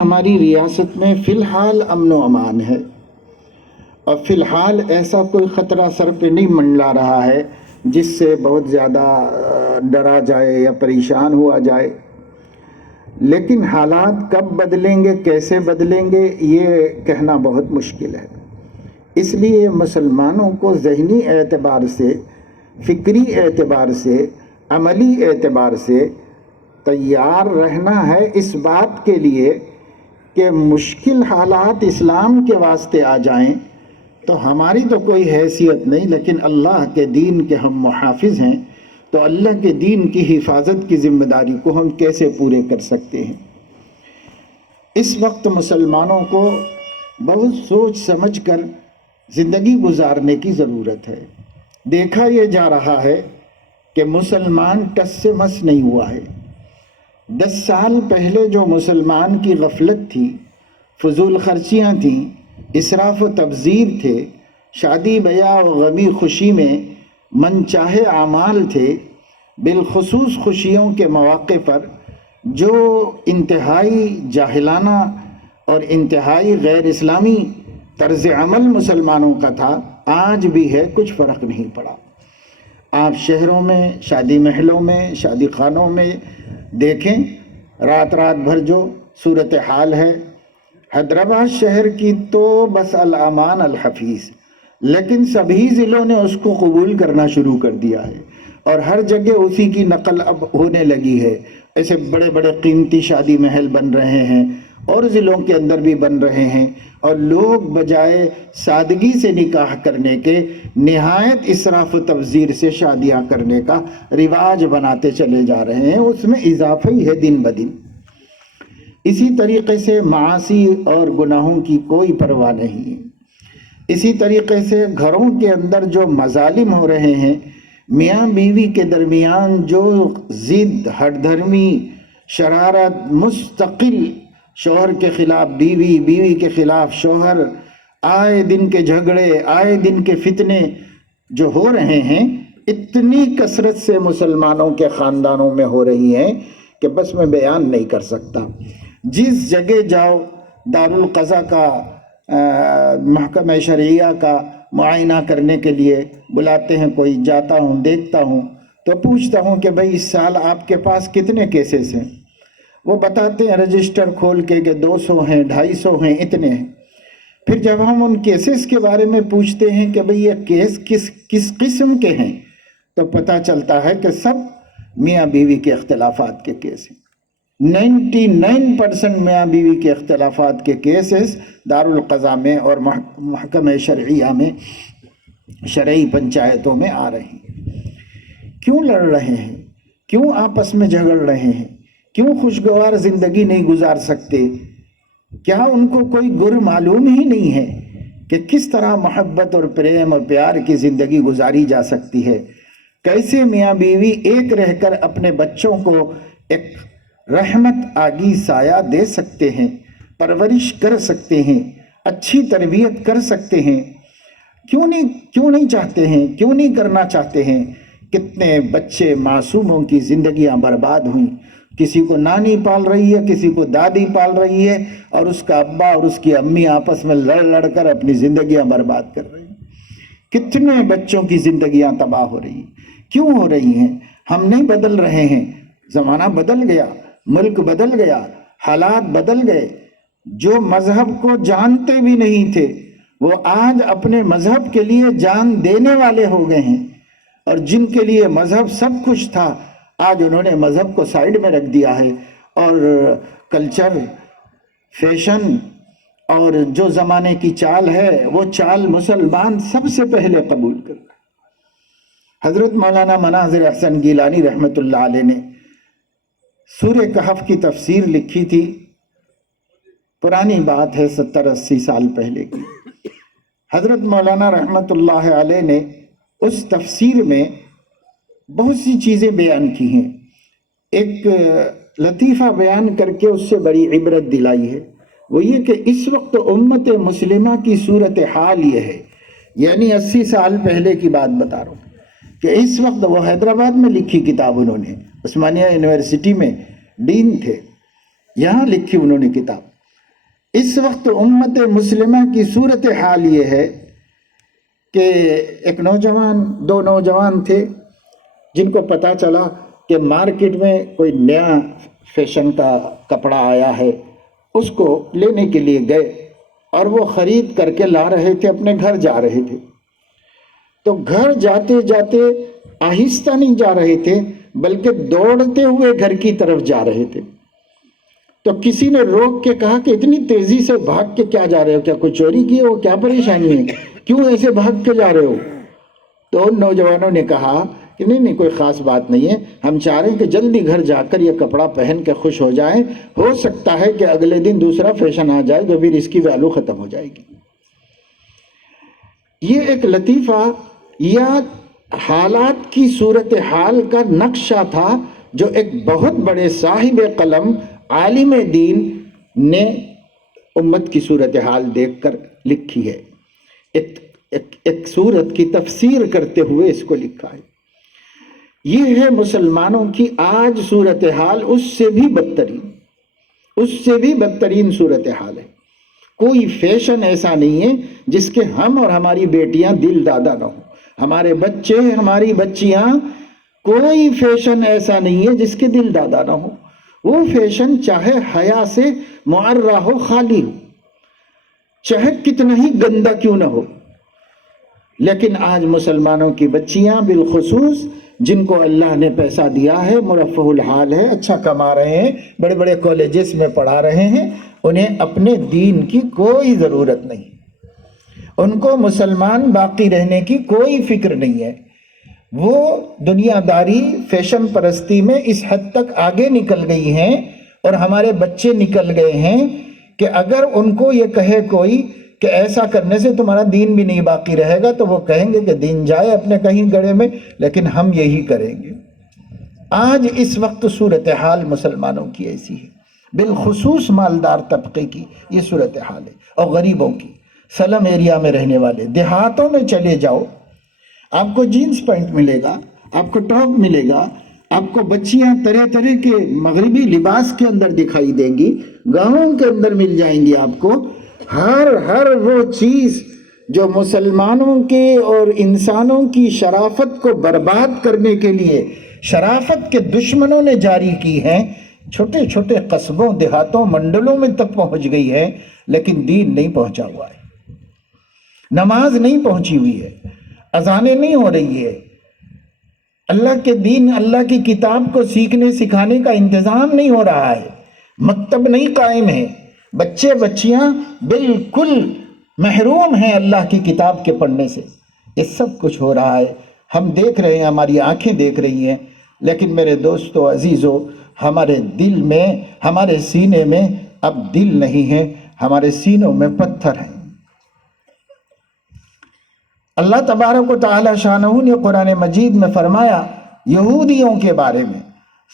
ہماری ریاست میں فی الحال امن و امان ہے اور فی الحال ایسا کوئی خطرہ سر پہ نہیں منڈلا رہا ہے جس سے بہت زیادہ ڈرا جائے یا پریشان ہوا جائے. لیکن حالات کب بدلیں گے، کیسے بدلیں گے، یہ کہنا بہت مشکل ہے. اس لیے مسلمانوں کو ذہنی اعتبار سے، فکری اعتبار سے، عملی اعتبار سے تیار رہنا ہے اس بات کے لیے کہ مشکل حالات اسلام کے واسطے آ جائیں تو ہماری تو کوئی حیثیت نہیں، لیکن اللہ کے دین کے ہم محافظ ہیں، تو اللہ کے دین کی حفاظت کی ذمہ داری کو ہم کیسے پورے کر سکتے ہیں. اس وقت مسلمانوں کو بہت سوچ سمجھ کر زندگی گزارنے کی ضرورت ہے. دیکھا یہ جا رہا ہے کہ مسلمان ٹس سے مس نہیں ہوا ہے. 10 سال پہلے جو مسلمان کی غفلت تھی، فضول خرچیاں تھیں، اسراف و تبذیر تھے، شادی بیاہ و غمی خوشی میں من چاہے اعمال تھے، بالخصوص خوشیوں کے مواقع پر جو انتہائی جاہلانہ اور انتہائی غیر اسلامی طرز عمل مسلمانوں کا تھا، آج بھی ہے، کچھ فرق نہیں پڑا. آپ شہروں میں، شادی محلوں میں، شادی خانوں میں دیکھیں، رات بھر جو صورتحال ہے. حیدرآباد شہر کی تو بس الامان الحفیظ، لیکن سبھی ضلعوں نے اس کو قبول کرنا شروع کر دیا ہے اور ہر جگہ اسی کی نقل اب ہونے لگی ہے. ایسے بڑے بڑے قیمتی شادی محل بن رہے ہیں اور ضلعوں کے اندر بھی بن رہے ہیں، اور لوگ بجائے سادگی سے نکاح کرنے کے نہایت اسراف و تبذیر سے شادیاں کرنے کا رواج بناتے چلے جا رہے ہیں. اس میں اضافہ ہی ہے دن بدن. اسی طریقے سے معاصی اور گناہوں کی کوئی پرواہ نہیں ہے. اسی طریقے سے گھروں کے اندر جو مظالم ہو رہے ہیں، میاں بیوی کے درمیان جو ضد، ہٹ دھرمی، شرارت، مستقل شوہر کے خلاف بیوی، بیوی کے خلاف شوہر، آئے دن کے جھگڑے، آئے دن کے فتنے جو ہو رہے ہیں، اتنی کثرت سے مسلمانوں کے خاندانوں میں ہو رہی ہیں کہ بس میں بیان نہیں کر سکتا. جس جگہ جاؤ، دارالقضا کا، محکمہ شرعیہ کا معائنہ کرنے کے لیے بلاتے ہیں، کوئی جاتا ہوں، دیکھتا ہوں تو پوچھتا ہوں کہ بھئی اس سال آپ کے پاس کتنے کیسز ہیں؟ وہ بتاتے ہیں رجسٹر کھول کے کہ 200 ہیں، 250 ہیں، اتنے ہیں. پھر جب ہم ان کیسز کے بارے میں پوچھتے ہیں کہ بھئی یہ کیس کس قسم کے ہیں، تو پتہ چلتا ہے کہ سب میاں بیوی کے اختلافات کے کیس ہیں. 99% میاں بیوی کے اختلافات کے کیسز دارالقضا میں اور محکمہ شرعیہ میں، شرعی پنچایتوں میں آ رہے ہیں. کیوں لڑ رہے ہیں؟ کیوں آپس میں جھگڑ رہے ہیں؟ کیوں خوشگوار زندگی نہیں گزار سکتے؟ کیا ان کو کوئی گر معلوم ہی نہیں ہے کہ کس طرح محبت اور پریم اور پیار کی زندگی گزاری جا سکتی ہے؟ کیسے میاں بیوی ایک رہ کر اپنے بچوں کو ایک رحمت آگی سایہ دے سکتے ہیں، پرورش کر سکتے ہیں، اچھی تربیت کر سکتے ہیں؟ کیوں نہیں چاہتے ہیں؟ کیوں نہیں کرنا چاہتے ہیں؟ کتنے بچے معصوموں کی زندگیاں برباد ہوئیں. کسی کو نانی پال رہی ہے، کسی کو دادی پال رہی ہے، اور اس کا ابا اور اس کی امی آپس میں لڑ کر اپنی زندگیاں برباد کر رہی ہیں. کتنے بچوں کی زندگیاں تباہ ہو رہی ہیں. کیوں ہو رہی ہیں؟ ہم نہیں بدل رہے ہیں. زمانہ بدل گیا، ملک بدل گیا، حالات بدل گئے. جو مذہب کو جانتے بھی نہیں تھے وہ آج اپنے مذہب کے لیے جان دینے والے ہو گئے ہیں، اور جن کے لیے مذہب سب کچھ تھا آج انہوں نے مذہب کو سائیڈ میں رکھ دیا ہے، اور کلچر، فیشن اور جو زمانے کی چال ہے وہ چال مسلمان سب سے پہلے قبول کر رہا ہے. حضرت مولانا مناظر احسن گیلانی رحمۃ اللہ علیہ نے سورہ کہف کی تفسیر لکھی تھی. پرانی بات ہے، 70-80 سال پہلے کی. حضرت مولانا رحمۃ اللہ علیہ نے اس تفسیر میں بہت سی چیزیں بیان کی ہیں. ایک لطیفہ بیان کر کے اس سے بڑی عبرت دلائی ہے. وہ یہ کہ اس وقت امت مسلمہ کی صورتحال یہ ہے، یعنی 80 سال پہلے کی بات بتا رہا ہوں، کہ اس وقت وہ حیدرآباد میں لکھی کتاب، انہوں نے عثمانیہ یونیورسٹی میں ڈین تھے، یہاں لکھی انہوں نے کتاب. اس وقت امت مسلمہ کی صورت حال یہ ہے کہ ایک نوجوان، دو نوجوان تھے جن کو پتہ چلا کہ مارکیٹ میں کوئی نیا فیشن کا کپڑا آیا ہے، اس کو لینے کے لیے گئے اور وہ خرید کر کے لا رہے تھے، اپنے گھر جا رہے تھے۔ تو گھر جاتے جاتے آہستہ نہیں جا رہے تھے بلکہ دوڑتے ہوئے گھر کی طرف جا رہے تھے۔ تو کسی نے روک کے کہا کہ اتنی تیزی سے بھاگ کے کیا جا رہے ہو؟ کیا کوئی چوری کی ہو؟ کیا پریشانی ہے؟ کیوں ایسے بھاگ کے جا رہے ہو؟ تو ان نوجوانوں نے کہا کہ نہیں کوئی خاص بات نہیں ہے، ہم چاہ رہے ہیں کہ جلدی گھر جا کر یہ کپڑا پہن کے خوش ہو جائیں، ہو سکتا ہے کہ اگلے دن دوسرا فیشن آ جائے تو پھر اس کی ویلیو ختم ہو جائے گی۔ یہ ایک لطیفہ یا حالات کی صورتحال کا نقشہ تھا جو ایک بہت بڑے صاحب قلم عالم دین نے امت کی صورتحال دیکھ کر لکھی ہے، ایک صورت کی تفسیر کرتے ہوئے اس کو لکھا ہے۔ یہ ہے مسلمانوں کی آج صورتحال، اس سے بھی بدترین صورتحال ہے۔ کوئی فیشن ایسا نہیں ہے جس کے ہم اور ہماری بیٹیاں دل دادا نہ ہوں، ہمارے بچے، ہماری بچیاں، کوئی فیشن ایسا نہیں ہے جس کے دل دادا نہ ہو۔ وہ فیشن چاہے حیا سے معرہ ہو، خالی ہو، چاہے کتنا ہی گندا کیوں نہ ہو، لیکن آج مسلمانوں کی بچیاں بالخصوص جن کو اللہ نے پیسہ دیا ہے، مرفہ الحال ہے، اچھا کما رہے ہیں، بڑے بڑے کالجز میں پڑھا رہے ہیں، انہیں اپنے دین کی کوئی ضرورت نہیں، ان کو مسلمان باقی رہنے کی کوئی فکر نہیں ہے۔ وہ دنیا داری، فیشن پرستی میں اس حد تک آگے نکل گئی ہیں اور ہمارے بچے نکل گئے ہیں کہ اگر ان کو یہ کہے کوئی کہ ایسا کرنے سے تمہارا دین بھی نہیں باقی رہے گا تو وہ کہیں گے کہ دین جائے اپنے کہیں گڑھے میں، لیکن ہم یہی کریں گے۔ آج اس وقت صورتحال مسلمانوں کی ایسی ہے، بالخصوص مالدار طبقے کی یہ صورتحال ہے، اور غریبوں کی، سلم ایریا میں رہنے والے، دیہاتوں میں چلے جاؤ، آپ کو جینز پینٹ ملے گا، آپ کو ٹاپ ملے گا، آپ کو بچیاں طرح طرح کے مغربی لباس کے اندر دکھائی دیں گی، گاؤں کے اندر مل جائیں گی آپ کو۔ ہر وہ چیز جو مسلمانوں کے اور انسانوں کی شرافت کو برباد کرنے کے لیے شرافت کے دشمنوں نے جاری کی ہیں، چھوٹے چھوٹے قصبوں، دیہاتوں، منڈلوں میں تک پہنچ گئی ہے، لیکن دین نہیں پہنچا ہوا ہے، نماز نہیں پہنچی ہوئی ہے، اذانیں نہیں ہو رہی ہے، اللہ کے دین، اللہ کی کتاب کو سیکھنے سکھانے کا انتظام نہیں ہو رہا ہے، مکتب نہیں قائم ہے، بچے بچیاں بالکل محروم ہیں اللہ کی کتاب کے پڑھنے سے۔ یہ سب کچھ ہو رہا ہے، ہم دیکھ رہے ہیں، ہماری آنکھیں دیکھ رہی ہیں، لیکن میرے دوستو عزیزو، ہمارے دل میں، ہمارے سینے میں اب دل نہیں ہے، ہمارے سینوں میں پتھر ہیں۔ اللہ تبارک و تعالی شانہ نے قرآن مجید میں فرمایا یہودیوں کے بارے میں،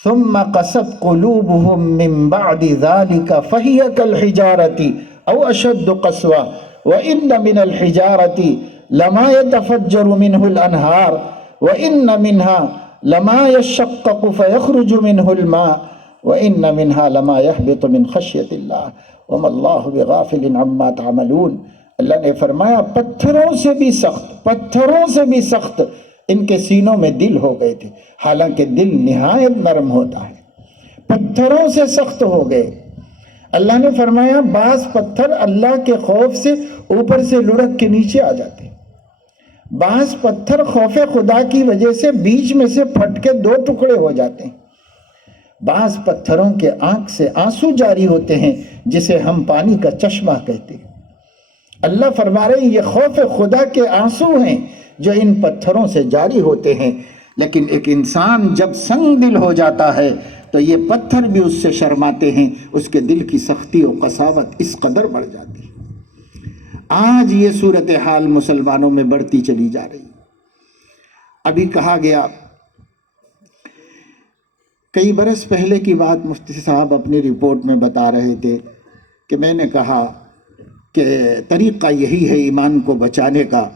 ثم قست قلوبهم من بعد ذلك فهي كالحجارة او اشد قسوة وان من الحجارة لما يتفجر منه الانهار وان منها لما يشقق فيخرج منه الماء وان منها لما يهبط من خشية الله وما الله بغافل عما تعملون۔ اللہ نے فرمایا پتھروں سے بھی سخت ان کے سینوں میں دل ہو گئے تھے، حالانکہ دل نہایت نرم ہوتا ہے، پتھروں سے سخت ہو گئے۔ اللہ نے فرمایا بعض پتھر اللہ کے خوف سے اوپر سے لڑک کے نیچے آ جاتے، بعض پتھر خوف خدا کی وجہ سے بیچ میں سے پھٹ کے دو ٹکڑے ہو جاتے ہیں، بعض پتھروں کے آنکھ سے آنسو جاری ہوتے ہیں جسے ہم پانی کا چشمہ کہتے ہیں۔ اللہ فرما رہے ہیں یہ خوف خدا کے آنسو ہیں جو ان پتھروں سے جاری ہوتے ہیں، لیکن ایک انسان جب سنگ دل ہو جاتا ہے تو یہ پتھر بھی اس سے شرماتے ہیں، اس کے دل کی سختی و قساوت اس قدر بڑھ جاتی ہے۔ آج یہ صورتحال مسلمانوں میں بڑھتی چلی جا رہی۔ ابھی کہا گیا، کئی برس پہلے کی بات مفتی صاحب اپنی رپورٹ میں بتا رہے تھے کہ میں نے کہا کہ طریقہ یہی ہے ایمان کو بچانے کا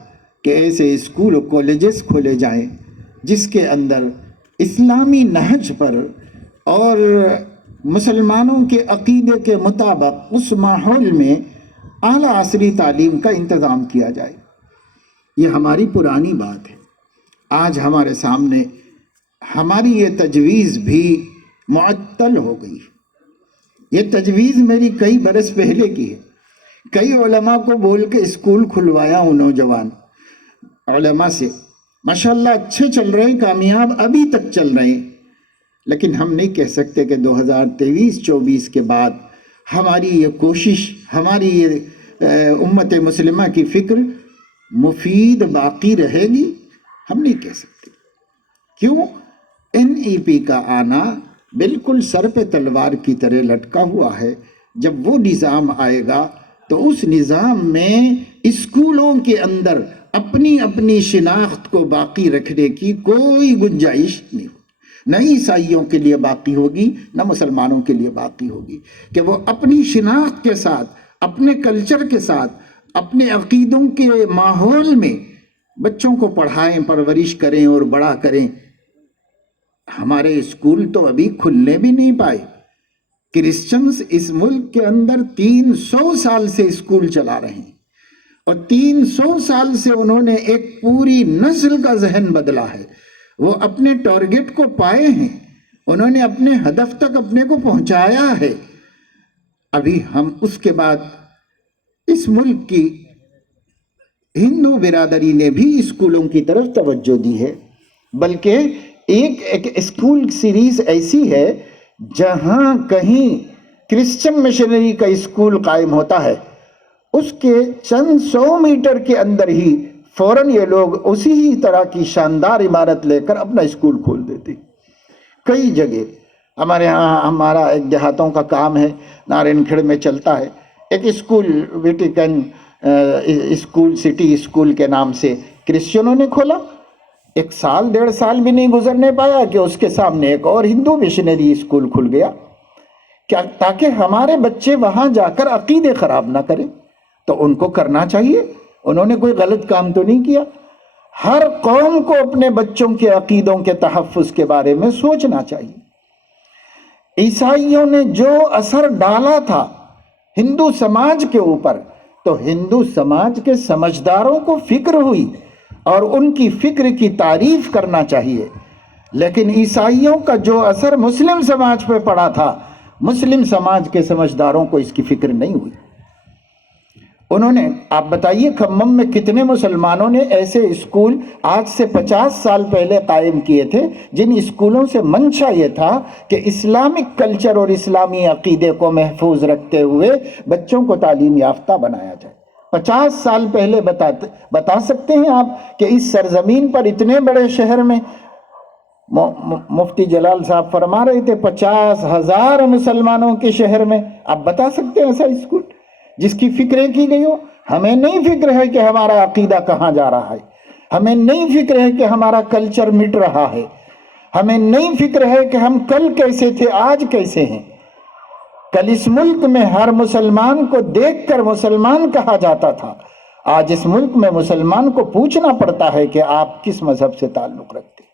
کہ ایسے اسکول و کالجز کھولے جائیں جس کے اندر اسلامی نہج پر اور مسلمانوں کے عقیدے کے مطابق اس ماحول میں اعلیٰ عصری تعلیم کا انتظام کیا جائے۔ یہ ہماری پرانی بات ہے۔ آج ہمارے سامنے ہماری یہ تجویز بھی معطل ہو گئی۔ یہ تجویز میری کئی برس پہلے کی ہے۔ کئی علماء کو بول کے اسکول کھلوایا ہوں، نوجوان علماء سے، ماشاءاللہ اچھے چل رہے ہیں، کامیاب ابھی تک چل رہے ہیں، لیکن ہم نہیں کہہ سکتے کہ 2023-24 کے بعد ہماری یہ کوشش، ہماری یہ امت مسلمہ کی فکر مفید باقی رہے گی۔ ہم نہیں کہہ سکتے۔ کیوں؟ NEP کا آنا بالکل سر پہ تلوار کی طرح لٹکا ہوا ہے۔ جب وہ نظام آئے گا تو اس نظام میں اسکولوں کے اندر اپنی اپنی شناخت کو باقی رکھنے کی کوئی گنجائش نہیں ہوگی۔ نہ عیسائیوں کے لیے باقی ہوگی، نہ مسلمانوں کے لیے باقی ہوگی کہ وہ اپنی شناخت کے ساتھ، اپنے کلچر کے ساتھ، اپنے عقیدوں کے ماحول میں بچوں کو پڑھائیں، پرورش کریں اور بڑا کریں۔ ہمارے اسکول تو ابھی کھلنے بھی نہیں پائے۔ کرسچنز اس ملک کے اندر 300 سال سے اسکول چلا رہے ہیں، اور 300 سال سے انہوں نے ایک پوری نسل کا ذہن بدلا ہے۔ وہ اپنے ٹارگٹ کو پائے ہیں، انہوں نے اپنے ہدف تک اپنے کو پہنچایا ہے۔ ابھی ہم اس کے بعد اس ملک کی ہندو برادری نے بھی اسکولوں کی طرف توجہ دی ہے، بلکہ ایک اسکول سیریز ایسی ہے جہاں کہیں کرسچن مشنری کا اسکول قائم ہوتا ہے، اس کے چند 100 میٹر کے اندر ہی فوراً یہ لوگ اسی ہی طرح کی شاندار عمارت لے کر اپنا اسکول کھول دیتے۔ کئی جگہ ہمارے ہاں، ہمارا ایک دیہاتوں کا کام ہے، نارائن کھیڑ میں چلتا ہے ایک school, Vatican school, city school کے نام سے کرسچنوں نے کھولا۔ 1 سال 1.5 سال بھی نہیں گزرنے پایا کہ اس کے سامنے ایک اور ہندو مشنری اسکول کھل گیا، کیا تاکہ ہمارے بچے وہاں جا کر عقیدے خراب نہ کریں۔ تو ان کو کرنا چاہیے، انہوں نے کوئی غلط کام تو نہیں کیا۔ ہر قوم کو اپنے بچوں کے عقیدوں کے تحفظ کے بارے میں سوچنا چاہیے۔ عیسائیوں نے جو اثر ڈالا تھا ہندو سماج کے اوپر، تو ہندو سماج کے سمجھداروں کو فکر ہوئی اور ان کی فکر کی تعریف کرنا چاہیے۔ لیکن عیسائیوں کا جو اثر مسلم سماج پہ پڑا تھا، مسلم سماج کے سمجھداروں کو اس کی فکر نہیں ہوئی۔ انہوں نے، آپ بتائیے کھمم میں کتنے مسلمانوں نے ایسے اسکول آج سے 50 سال پہلے قائم کیے تھے، جن اسکولوں سے منشا یہ تھا کہ اسلامک کلچر اور اسلامی عقیدے کو محفوظ رکھتے ہوئے بچوں کو تعلیم یافتہ بنایا جائے۔ 50 سال پہلے بتا سکتے ہیں آپ کہ اس سرزمین پر اتنے بڑے شہر میں، مفتی جلال صاحب فرما رہے تھے 50,000 مسلمانوں کے شہر میں، آپ بتا سکتے ہیں ایسا اسکول جس کی فکریں کی گئی ہو؟ ہمیں نہیں فکر ہے کہ ہمارا عقیدہ کہاں جا رہا ہے، ہمیں نہیں فکر ہے کہ ہمارا کلچر مٹ رہا ہے، ہمیں نہیں فکر ہے کہ ہم کل کیسے تھے آج کیسے ہیں۔ کل اس ملک میں ہر مسلمان کو دیکھ کر مسلمان کہا جاتا تھا، آج اس ملک میں مسلمان کو پوچھنا پڑتا ہے کہ آپ کس مذہب سے تعلق رکھتے ہیں۔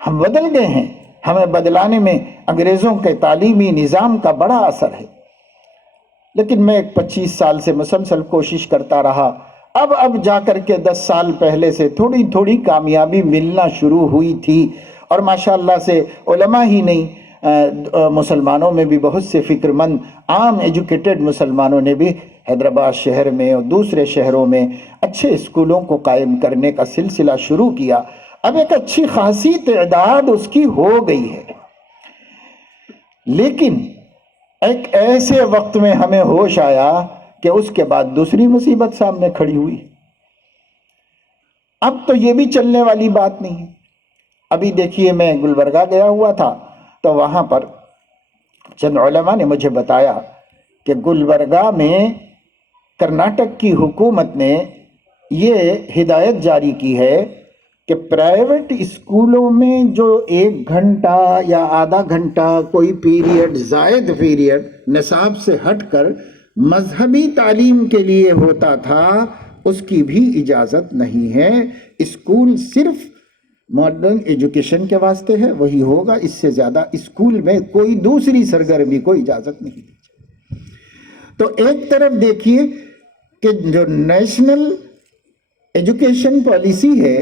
ہم بدل گئے ہیں، ہمیں بدلانے میں انگریزوں کے تعلیمی نظام کا بڑا اثر ہے۔ لیکن میں 25 سال سے مسلسل کوشش کرتا رہا، اب جا کر کے 10 سال پہلے سے تھوڑی تھوڑی کامیابی ملنا شروع ہوئی تھی، اور ماشاءاللہ سے علماء ہی نہیں، مسلمانوں میں بھی بہت سے فکر مند عام ایجوکیٹڈ مسلمانوں نے بھی حیدرآباد شہر میں اور دوسرے شہروں میں اچھے اسکولوں کو قائم کرنے کا سلسلہ شروع کیا۔ اب ایک اچھی خاصی تعداد اس کی ہو گئی ہے، لیکن ایک ایسے وقت میں ہمیں ہوش آیا کہ اس کے بعد دوسری مصیبت سامنے کھڑی ہوئی۔ اب تو یہ بھی چلنے والی بات نہیں ہے۔ ابھی دیکھیے، میں گلبرگہ گیا ہوا تھا تو وہاں پر چند علماء نے مجھے بتایا کہ گلبرگہ میں کرناٹک کی حکومت نے یہ ہدایت جاری کی ہے کہ پرائیویٹ اسکولوں میں جو 1 گھنٹہ یا آدھا گھنٹہ کوئی پیریڈ، زائد پیریڈ نصاب سے ہٹ کر مذہبی تعلیم کے لیے ہوتا تھا، اس کی بھی اجازت نہیں ہے۔ اسکول صرف ماڈرن ایجوکیشن کے واسطے ہے وہی ہوگا، اس سے زیادہ اسکول میں کوئی دوسری سرگرمی کو اجازت نہیں دی جائے۔ تو ایک طرف دیکھیے کہ جو نیشنل ایجوکیشن پالیسی ہے،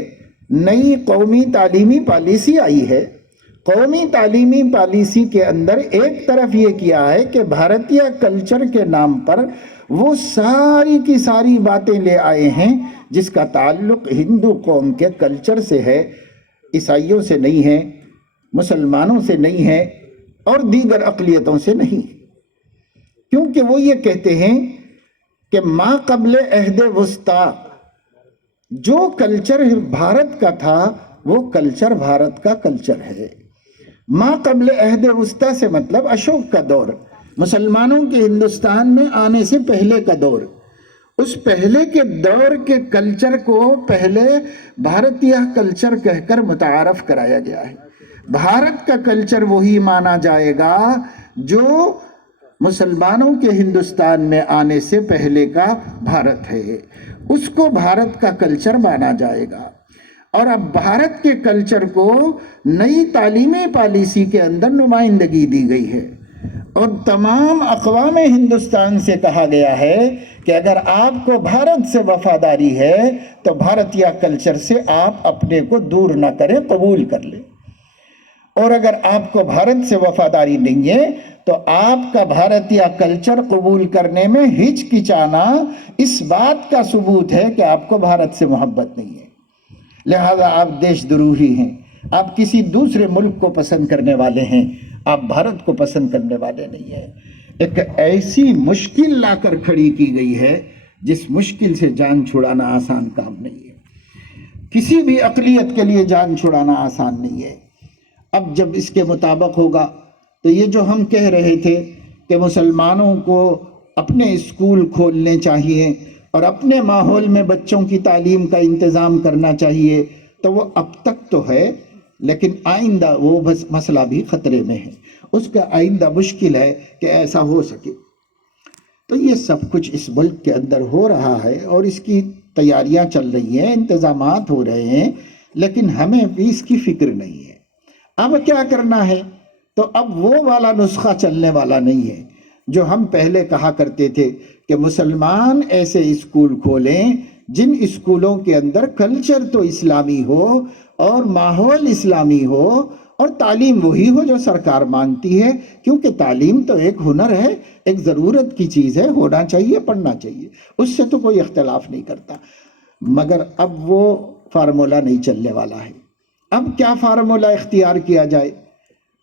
نئی قومی تعلیمی پالیسی آئی ہے، قومی تعلیمی پالیسی کے اندر ایک طرف یہ کیا ہے کہ بھارتیہ کلچر کے نام پر وہ ساری کی ساری باتیں لے آئے ہیں جس کا تعلق ہندو قوم کے کلچر سے ہے، عیسائیوں سے نہیں ہے، مسلمانوں سے نہیں ہے، اور دیگر اقلیتوں سے نہیں، کیونکہ وہ یہ کہتے ہیں کہ ما قبل عہد وسطیٰ جو کلچر بھارت کا تھا وہ کلچر بھارت کا کلچر ہے۔ ما قبل عہد وسطیٰ سے مطلب اشوک کا دور، مسلمانوں کے ہندوستان میں آنے سے پہلے کا دور، اس پہلے کے دور کے کلچر کو پہلے بھارتیہ کلچر کہہ کر متعارف کرایا گیا ہے۔ بھارت کا کلچر وہی مانا جائے گا جو مسلمانوں کے ہندوستان میں آنے سے پہلے کا بھارت ہے، اس کو بھارت کا کلچر مانا جائے گا۔ اور اب بھارت کے کلچر کو نئی تعلیمی پالیسی کے اندر نمائندگی دی گئی ہے، اور تمام اقوام ہندوستان سے کہا گیا ہے کہ اگر آپ کو بھارت سے وفاداری ہے تو بھارتیہ کلچر سے آپ اپنے کو دور نہ کریں، قبول کر لیں، اور اگر آپ کو بھارت سے وفاداری نہیں ہے تو آپ کا بھارتیہ کلچر قبول کرنے میں ہچکچانا اس بات کا ثبوت ہے کہ آپ کو بھارت سے محبت نہیں ہے، لہذا آپ دیش دروہی ہیں، آپ کسی دوسرے ملک کو پسند کرنے والے ہیں، آپ بھارت کو پسند کرنے والے نہیں ہیں۔ ایک ایسی مشکل لا کر کھڑی کی گئی ہے جس مشکل سے جان چھڑانا آسان کام نہیں ہے، کسی بھی اقلیت کے لیے جان چھڑانا آسان نہیں ہے۔ اب جب اس کے مطابق ہوگا تو یہ جو ہم کہہ رہے تھے کہ مسلمانوں کو اپنے اسکول کھولنے چاہیے اور اپنے ماحول میں بچوں کی تعلیم کا انتظام کرنا چاہیے، تو وہ اب تک تو ہے، لیکن آئندہ وہ مسئلہ بھی خطرے میں ہے، اس کا آئندہ مشکل ہے کہ ایسا ہو سکے۔ تو یہ سب کچھ اس ملک کے اندر ہو رہا ہے اور اس کی تیاریاں چل رہی ہیں، انتظامات ہو رہے ہیں، لیکن ہمیں بھی اس کی فکر نہیں ہے۔ اب کیا کرنا ہے؟ تو اب وہ والا نسخہ چلنے والا نہیں ہے جو ہم پہلے کہا کرتے تھے کہ مسلمان ایسے اسکول کھولیں جن اسکولوں کے اندر کلچر تو اسلامی ہو اور ماحول اسلامی ہو اور تعلیم وہی ہو جو سرکار مانگتی ہے، کیونکہ تعلیم تو ایک ہنر ہے، ایک ضرورت کی چیز ہے، ہونا چاہیے، پڑھنا چاہیے، اس سے تو کوئی اختلاف نہیں کرتا، مگر اب وہ فارمولہ نہیں چلنے والا ہے۔ اب کیا فارمولہ اختیار کیا جائے؟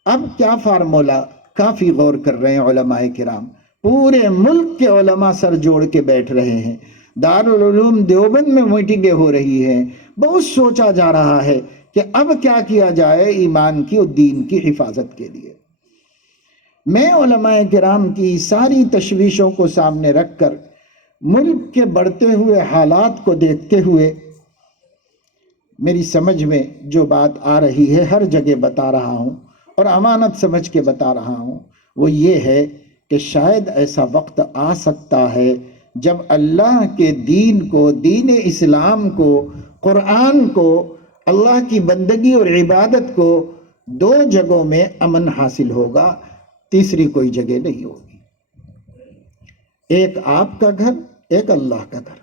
اب کیا فارمولہ؟ کافی غور کر رہے ہیں علماء کرام، پورے ملک کے علماء سر جوڑ کے بیٹھ رہے ہیں، دارالعلوم دیوبند میں میٹنگیں ہو رہی ہیں، بہت سوچا جا رہا ہے کہ اب کیا کیا جائے ایمان کی اور دین کی حفاظت کے لیے۔ میں علماء کرام کی ساری تشویشوں کو سامنے رکھ کر، ملک کے بڑھتے ہوئے حالات کو دیکھتے ہوئے، میری سمجھ میں جو بات آ رہی ہے ہر جگہ بتا رہا ہوں اور امانت سمجھ کے بتا رہا ہوں، وہ یہ ہے کہ شاید ایسا وقت آ سکتا ہے جب اللہ کے دین کو، دین اسلام کو، قرآن کو، اللہ کی بندگی اور عبادت کو دو جگہوں میں امن حاصل ہوگا، تیسری کوئی جگہ نہیں ہوگی۔ ایک آپ کا گھر، ایک اللہ کا گھر،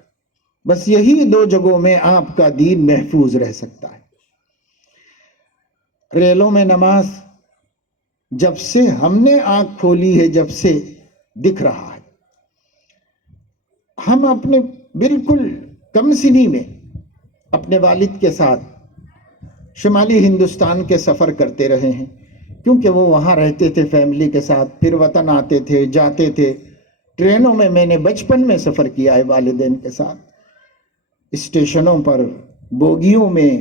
بس یہی دو جگہوں میں آپ کا دین محفوظ رہ سکتا ہے۔ ریلوں میں نماز جب سے ہم نے آنکھ کھولی ہے، جب سے دکھ رہا ہے، ہم اپنے بالکل کم سنی میں اپنے والد کے ساتھ شمالی ہندوستان کے سفر کرتے رہے ہیں، کیونکہ وہ وہاں رہتے تھے فیملی کے ساتھ، پھر وطن آتے تھے، جاتے تھے۔ ٹرینوں میں نے بچپن میں سفر کیا ہے والدین کے ساتھ، اسٹیشنوں پر، بوگیوں میں،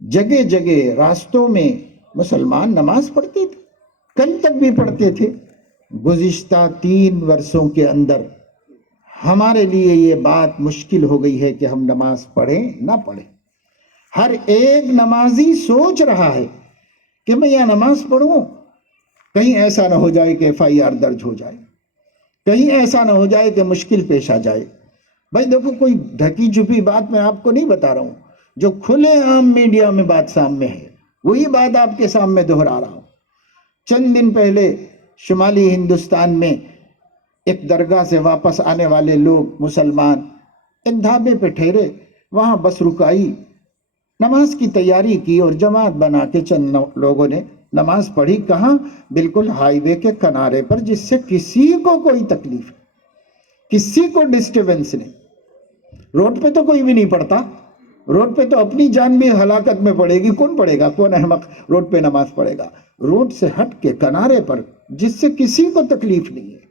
جگہ جگہ راستوں میں مسلمان نماز پڑھتے تھے، کل تک بھی پڑھتے تھے۔ گزشتہ 3 برسوں کے اندر ہمارے لیے یہ بات مشکل ہو گئی ہے کہ ہم نماز پڑھیں نہ پڑھیں۔ ہر ایک نمازی سوچ رہا ہے کہ میں یہ نماز پڑھوں، کہیں ایسا نہ ہو جائے کہ FIR درج ہو جائے، کہیں ایسا نہ ہو جائے کہ مشکل پیش آ جائے۔ بھائی دیکھو، کوئی ڈھکی چھپی بات میں آپ کو نہیں بتا رہا ہوں، جو کھلے عام میڈیا میں بات سامنے ہے، وہی بات آپ کے سامنے دہرا رہا ہوں۔ چند دن پہلے شمالی ہندوستان میں ایک درگاہ سے واپس آنے والے لوگ مسلمان ایک ڈھابے پہ ٹھہرے، وہاں بس رکائی، نماز کی تیاری کی اور جماعت بنا کے چند لوگوں نے نماز پڑھی۔ کہاں؟ بالکل ہائی وے کے کنارے پر، جس سے کسی کو کوئی تکلیف، کسی کو ڈسٹربنس نہیں۔ روڈ پہ تو کوئی بھی نہیں پڑھتا، روڈ پہ تو اپنی جان بھی ہلاکت میں پڑے گی، کون پڑے گا؟ کون احمق روڈ پہ نماز پڑھے گا؟ روڈ سے ہٹ کے کنارے پر، جس سے کسی کو تکلیف نہیں ہے،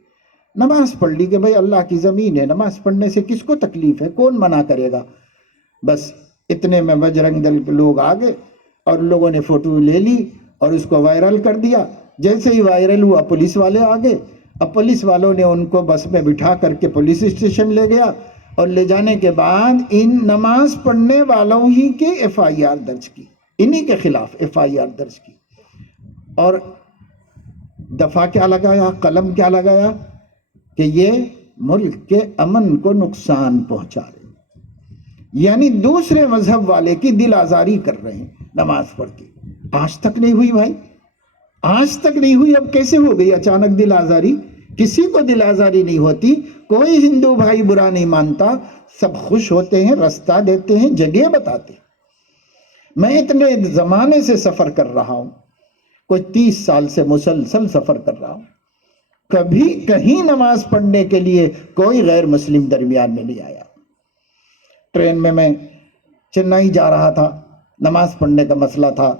نماز پڑھ لی کہ بھئی اللہ کی زمین ہے، نماز پڑھنے سے کس کو تکلیف ہے؟ کون منع کرے گا؟ بس اتنے میں بجرنگ دل کے لوگ آگے اور لوگوں نے فوٹو لے لی اور اس کو وائرل کر دیا۔ جیسے ہی وائرل ہوا پولیس والے آگے، اب پولیس والوں نے ان کو بس میں بٹھا کر کے پولیس اسٹیشن لے گیا، اور لے جانے کے بعد ان نماز پڑھنے والوں ہی کی ایف آئی آر درج کی، انہی کے خلاف ایف آئی آر درج کی، اور دفعہ کیا لگایا، قلم کیا لگایا کہ یہ ملک کے امن کو نقصان پہنچا رہے ہیں، یعنی دوسرے مذہب والے کی دل آزاری کر رہے ہیں نماز پڑھ کے۔ آج تک نہیں ہوئی بھائی، آج تک نہیں ہوئی، اب کیسے ہو گئی اچانک دل آزاری؟ کسی کو دل آزاری نہیں ہوتی، کوئی ہندو بھائی برا نہیں مانتا، سب خوش ہوتے ہیں، رستہ دیتے ہیں، جگہ بتاتے ہیں۔ میں اتنے زمانے سے سفر کر رہا ہوں، کوئی 30 سال سے مسلسل سفر کر رہا ہوں، کبھی کہیں نماز پڑھنے کے لیے کوئی غیر مسلم درمیان میں نہیں آیا۔ ٹرین میں چنئی جا رہا تھا، نماز پڑھنے کا مسئلہ تھا،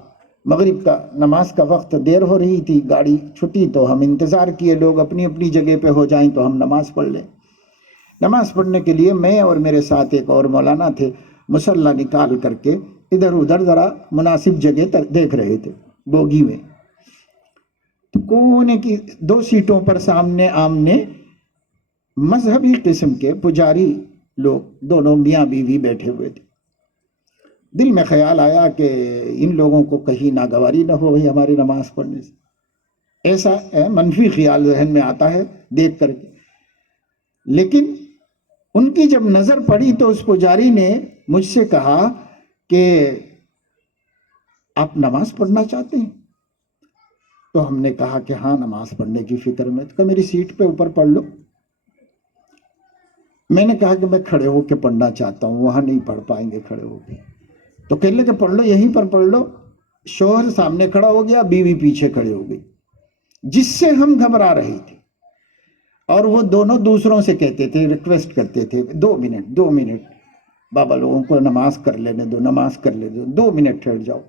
مغرب کا نماز کا وقت، دیر ہو رہی تھی، گاڑی چھٹی تو ہم انتظار کیے، لوگ اپنی اپنی جگہ پہ ہو جائیں تو ہم نماز پڑھ لیں۔ نماز پڑھنے کے لیے میں اور میرے ساتھ ایک اور مولانا تھے، مصلی نکال کر کے ادھر ادھر ذرا مناسب جگہ دیکھ رہے تھے بوگی میں۔ تو کونے کی 2 سیٹوں پر سامنے آمنے مذہبی قسم کے پجاری لوگ، دونوں میاں بیوی بیٹھے ہوئے تھے۔ دل میں خیال آیا کہ ان لوگوں کو کہیں ناگواری نہ ہو بھئی ہماری نماز پڑھنے سے، ایسا منفی خیال ذہن میں آتا ہے دیکھ کر کے۔ لیکن ان کی جب نظر پڑی تو اس پجاری نے مجھ سے کہا کہ آپ نماز پڑھنا چاہتے ہیں؟ تو ہم نے کہا کہ ہاں نماز پڑھنے کی فکر میں، تو میری سیٹ پہ اوپر پڑھ لو۔ میں نے کہا کہ میں کھڑے ہو کے پڑھنا چاہتا ہوں، وہاں نہیں پڑھ پائیں گے کھڑے ہو کے۔ تو کہنے لگے پڑھ لو، یہیں پر پڑھ لو۔ شوہر سامنے کھڑا ہو گیا، بیوی پیچھے کھڑی ہو گئی، جس سے ہم گھبرا رہے تھے، اور وہ دونوں دوسروں سے کہتے تھے، ریکویسٹ کرتے تھے، 2 منٹ بابا لوگوں کو نماز کر لینے دو، نماز کر لینے دو، 2 منٹ ٹھہر جاؤ،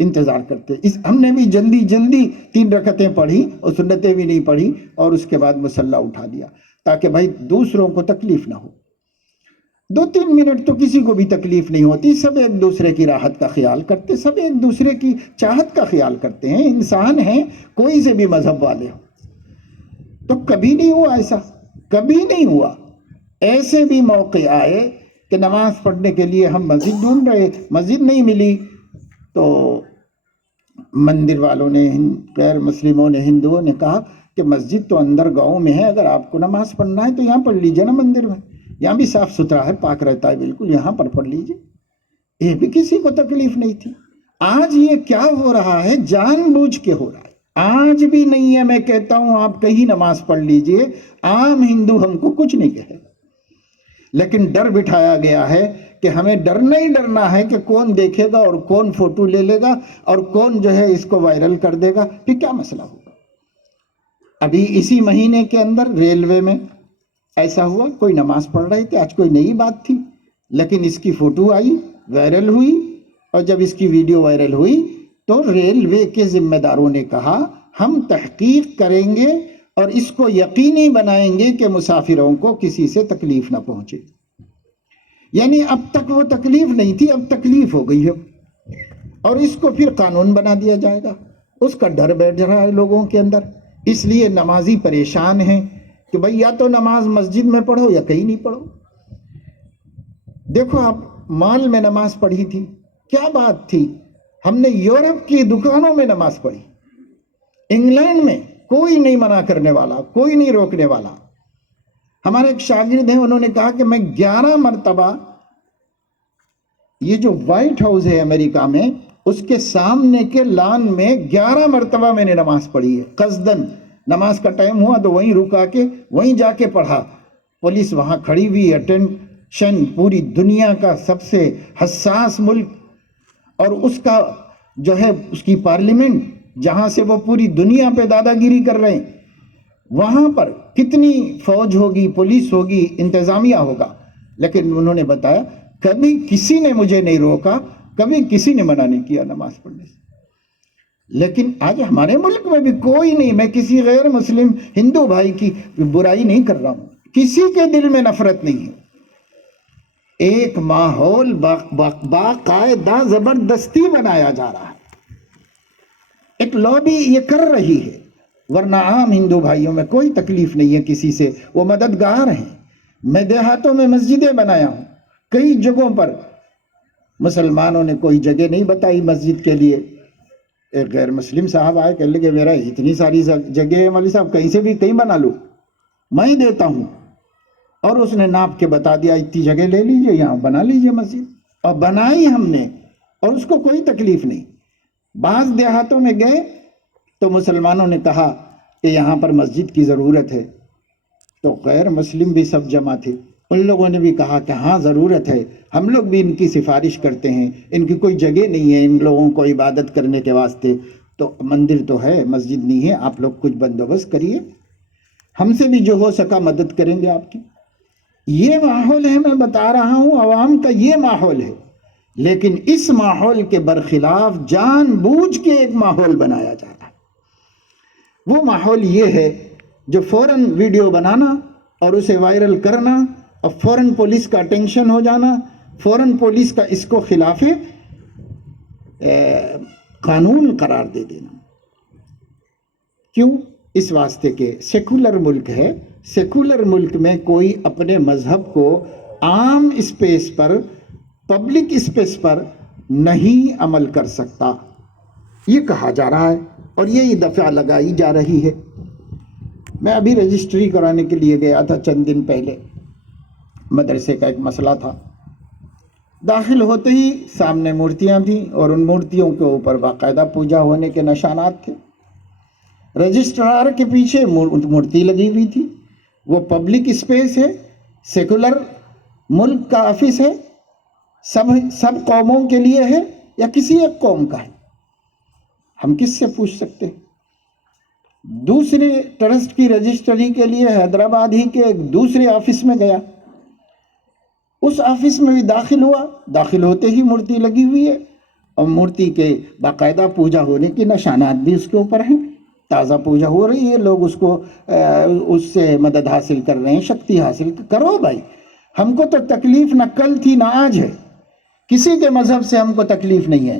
انتظار کرتے۔ ہم نے بھی جلدی جلدی 3 رکعتیں پڑھی اور سنتیں بھی نہیں پڑھی، اور اس کے بعد مصلی اٹھا دیا تاکہ بھائی دوسروں کو تکلیف نہ ہو۔ 2-3 منٹ تو کسی کو بھی تکلیف نہیں ہوتی، سب ایک دوسرے کی راحت کا خیال کرتے، سب ایک دوسرے کی چاہت کا خیال کرتے ہیں، انسان ہیں، کوئی سے بھی مذہب والے ہو۔ تو کبھی نہیں ہوا ایسا، کبھی نہیں ہوا۔ ایسے بھی موقع آئے کہ نماز پڑھنے کے لیے ہم مسجد ڈھونڈ رہے، مسجد نہیں ملی، تو مندر والوں نے، غیر مسلموں نے، ہندوؤں نے کہا کہ مسجد تو اندر گاؤں میں ہے، اگر آپ کو نماز پڑھنا ہے تو یہاں پڑھ لیجئے نا، مندر میں، یہاں بھی صاف ستھرا ہے، پاک رہتا ہے بالکل، یہاں پر پڑھ لیجئے۔ یہ بھی کسی کو تکلیف نہیں تھی۔ آج یہ کیا ہو رہا ہے؟ جان بوجھ کے ہو رہا ہے۔ آج بھی نہیں ہے، میں کہتا ہوں آپ کہیں نماز پڑھ لیجئے، عام ہندو ہم کو کچھ نہیں کہے، لیکن ڈر بٹھایا گیا ہے کہ ہمیں ڈرنا ہی ڈرنا ہے کہ کون دیکھے گا اور کون فوٹو لے لے گا اور کون جو ہے اس کو وائرل کر دے گا، پھر کیا مسئلہ ہوگا۔ ابھی اسی مہینے کے اندر ریلوے میں ایسا ہوا، کوئی نماز پڑھ رہے تھے، آج کوئی نئی بات تھی، لیکن اس کی فوٹو آئی، وائرل ہوئی، اور جب اس کی ویڈیو وائرل ہوئی تو ریلوے کے ذمہ داروں نے کہا ہم تحقیق کریں گے اور اس کو یقینی بنائیں گے کہ مسافروں کو کسی سے تکلیف نہ پہنچے۔ یعنی اب تک وہ تکلیف نہیں تھی، اب تکلیف ہو گئی ہے، اور اس کو پھر قانون بنا دیا جائے گا۔ اس کا ڈر بیٹھ رہا ہے لوگوں کے اندر، اس لیے نمازی پریشان ہیں کہ بھئی یا تو نماز مسجد میں پڑھو یا کہیں نہیں پڑھو۔ دیکھو آپ مال میں نماز پڑھی تھی، کیا بات تھی، ہم نے یورپ کی دکانوں میں نماز پڑھی، انگلینڈ میں کوئی نہیں منع کرنے والا، کوئی نہیں روکنے والا۔ ہمارے ایک شاگرد ہیں، انہوں نے کہا کہ میں 11 مرتبہ یہ جو وائٹ ہاؤس ہے امریکہ میں، اس کے سامنے کے لان میں 11 مرتبہ میں نے نماز پڑھی ہے قصدن۔ نماز کا ٹائم ہوا تو وہیں رکا کے وہیں جا کے پڑھا۔ پولیس وہاں کھڑی ہوئی، اٹینشن، پوری دنیا کا سب سے حساس ملک، اور اس کا جو ہے اس کی پارلیمنٹ جہاں سے وہ پوری دنیا پہ دادا گیری کر رہے ہیں، وہاں پر کتنی فوج ہوگی، پولیس ہوگی، انتظامیہ ہوگا، لیکن انہوں نے بتایا کبھی کسی نے مجھے نہیں روکا، کبھی کسی نے منع نہیں کیا نماز پڑھنے سے۔ لیکن آج ہمارے ملک میں بھی کوئی نہیں، میں کسی غیر مسلم ہندو بھائی کی برائی نہیں کر رہا ہوں، کسی کے دل میں نفرت نہیں ہے۔ ایک ماحول باقاعدہ زبردستی بنایا جا رہا ہے، ایک لابی یہ کر رہی ہے، ورنہ عام ہندو بھائیوں میں کوئی تکلیف نہیں ہے کسی سے، وہ مددگار ہیں۔ میں دیہاتوں میں مسجدیں بنایا ہوں، کئی جگہوں پر مسلمانوں نے کوئی جگہ نہیں بتائی مسجد کے لیے، ایک غیر مسلم صاحب آئے کہنے لگے میرا اتنی ساری جگہ ہے مولوی صاحب، کہیں سے بھی کہیں بنا لو، میں دیتا ہوں، اور اس نے ناپ کے بتا دیا اتنی جگہ لے لیجئے، یہاں بنا لیجئے مسجد، اور بنائی ہم نے، اور اس کو کوئی تکلیف نہیں۔ بعض دیہاتوں میں گئے تو مسلمانوں نے کہا کہ یہاں پر مسجد کی ضرورت ہے، تو غیر مسلم بھی سب جمع تھے، ان لوگوں نے بھی کہا کہ ہاں ضرورت ہے، ہم لوگ بھی ان کی سفارش کرتے ہیں، ان کی کوئی جگہ نہیں ہے ان لوگوں کو عبادت کرنے کے واسطے، تو مندر تو ہے مسجد نہیں ہے، آپ لوگ کچھ بندوبست کریے، ہم سے بھی جو ہو سکا مدد کریں گے آپ کی۔ یہ ماحول ہے، میں بتا رہا ہوں، عوام کا یہ ماحول ہے، لیکن اس ماحول کے برخلاف جان بوجھ کے ایک ماحول بنایا جا رہا ہے۔ وہ ماحول یہ ہے جو فوراً ویڈیو بنانا اور اسے وائرل کرنا، اور فوراً پولیس کا اٹینشن ہو جانا، فوراً پولیس کا اس کو خلاف قانون قرار دے دینا۔ کیوں؟ اس واسطے کہ سیکولر ملک ہے، سیکولر ملک میں کوئی اپنے مذہب کو عام اسپیس پر، پبلک اسپیس پر نہیں عمل کر سکتا، یہ کہا جا رہا ہے، اور یہی دفعہ لگائی جا رہی ہے۔ میں ابھی رجسٹری کرانے کے لیے گیا تھا چند دن پہلے، مدرسے کا ایک مسئلہ تھا، داخل ہوتے ہی سامنے مورتیاں تھیں، اور ان مورتیوں کے اوپر باقاعدہ پوجا ہونے کے نشانات تھے۔ رجسٹرار کے پیچھے مورتی لگی ہوئی تھی، وہ پبلک اسپیس ہے، سیکولر ملک کا آفس ہے، سب قوموں کے لیے ہے یا کسی ایک قوم کا ہے، ہم کس سے پوچھ سکتے ہیں؟ دوسرے ٹرسٹ کی رجسٹری کے لیے حیدرآباد ہی کے ایک دوسرے آفس میں گیا، اس آفس میں بھی داخل ہوا، داخل ہوتے ہی مورتی لگی ہوئی ہے، اور مورتی کے باقاعدہ پوجا ہونے کے نشانات بھی اس کے اوپر ہیں، تازہ پوجا ہو رہی ہے، لوگ اس سے مدد حاصل کر رہے ہیں، شکتی حاصل کرو بھائی، ہم کو تو تکلیف نہ کل تھی نہ آج ہے، کسی کے مذہب سے ہم کو تکلیف نہیں ہے،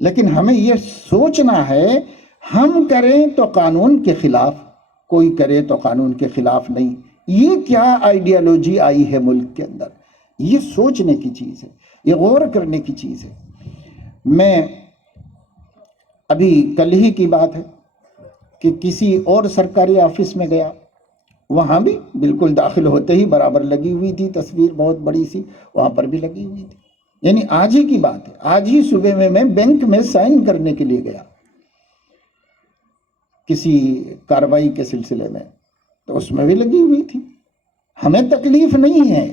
لیکن ہمیں یہ سوچنا ہے ہم کریں تو قانون کے خلاف، کوئی کرے تو قانون کے خلاف نہیں۔ یہ کیا آئیڈیالوجی آئی ہے ملک کے اندر، یہ سوچنے کی چیز ہے، یہ غور کرنے کی چیز ہے۔ میں ابھی کل ہی کی بات ہے کہ کسی اور سرکاری آفس میں گیا، وہاں بھی بالکل داخل ہوتے ہی برابر لگی ہوئی تھی تصویر، بہت بڑی سی، وہاں پر بھی لگی ہوئی تھی، یعنی آج ہی کی بات ہے، آج ہی صبح میں بینک میں سائن کرنے کے لیے گیا کسی کارروائی کے سلسلے میں، تو اس میں بھی لگی ہوئی تھی۔ ہمیں تکلیف نہیں ہے،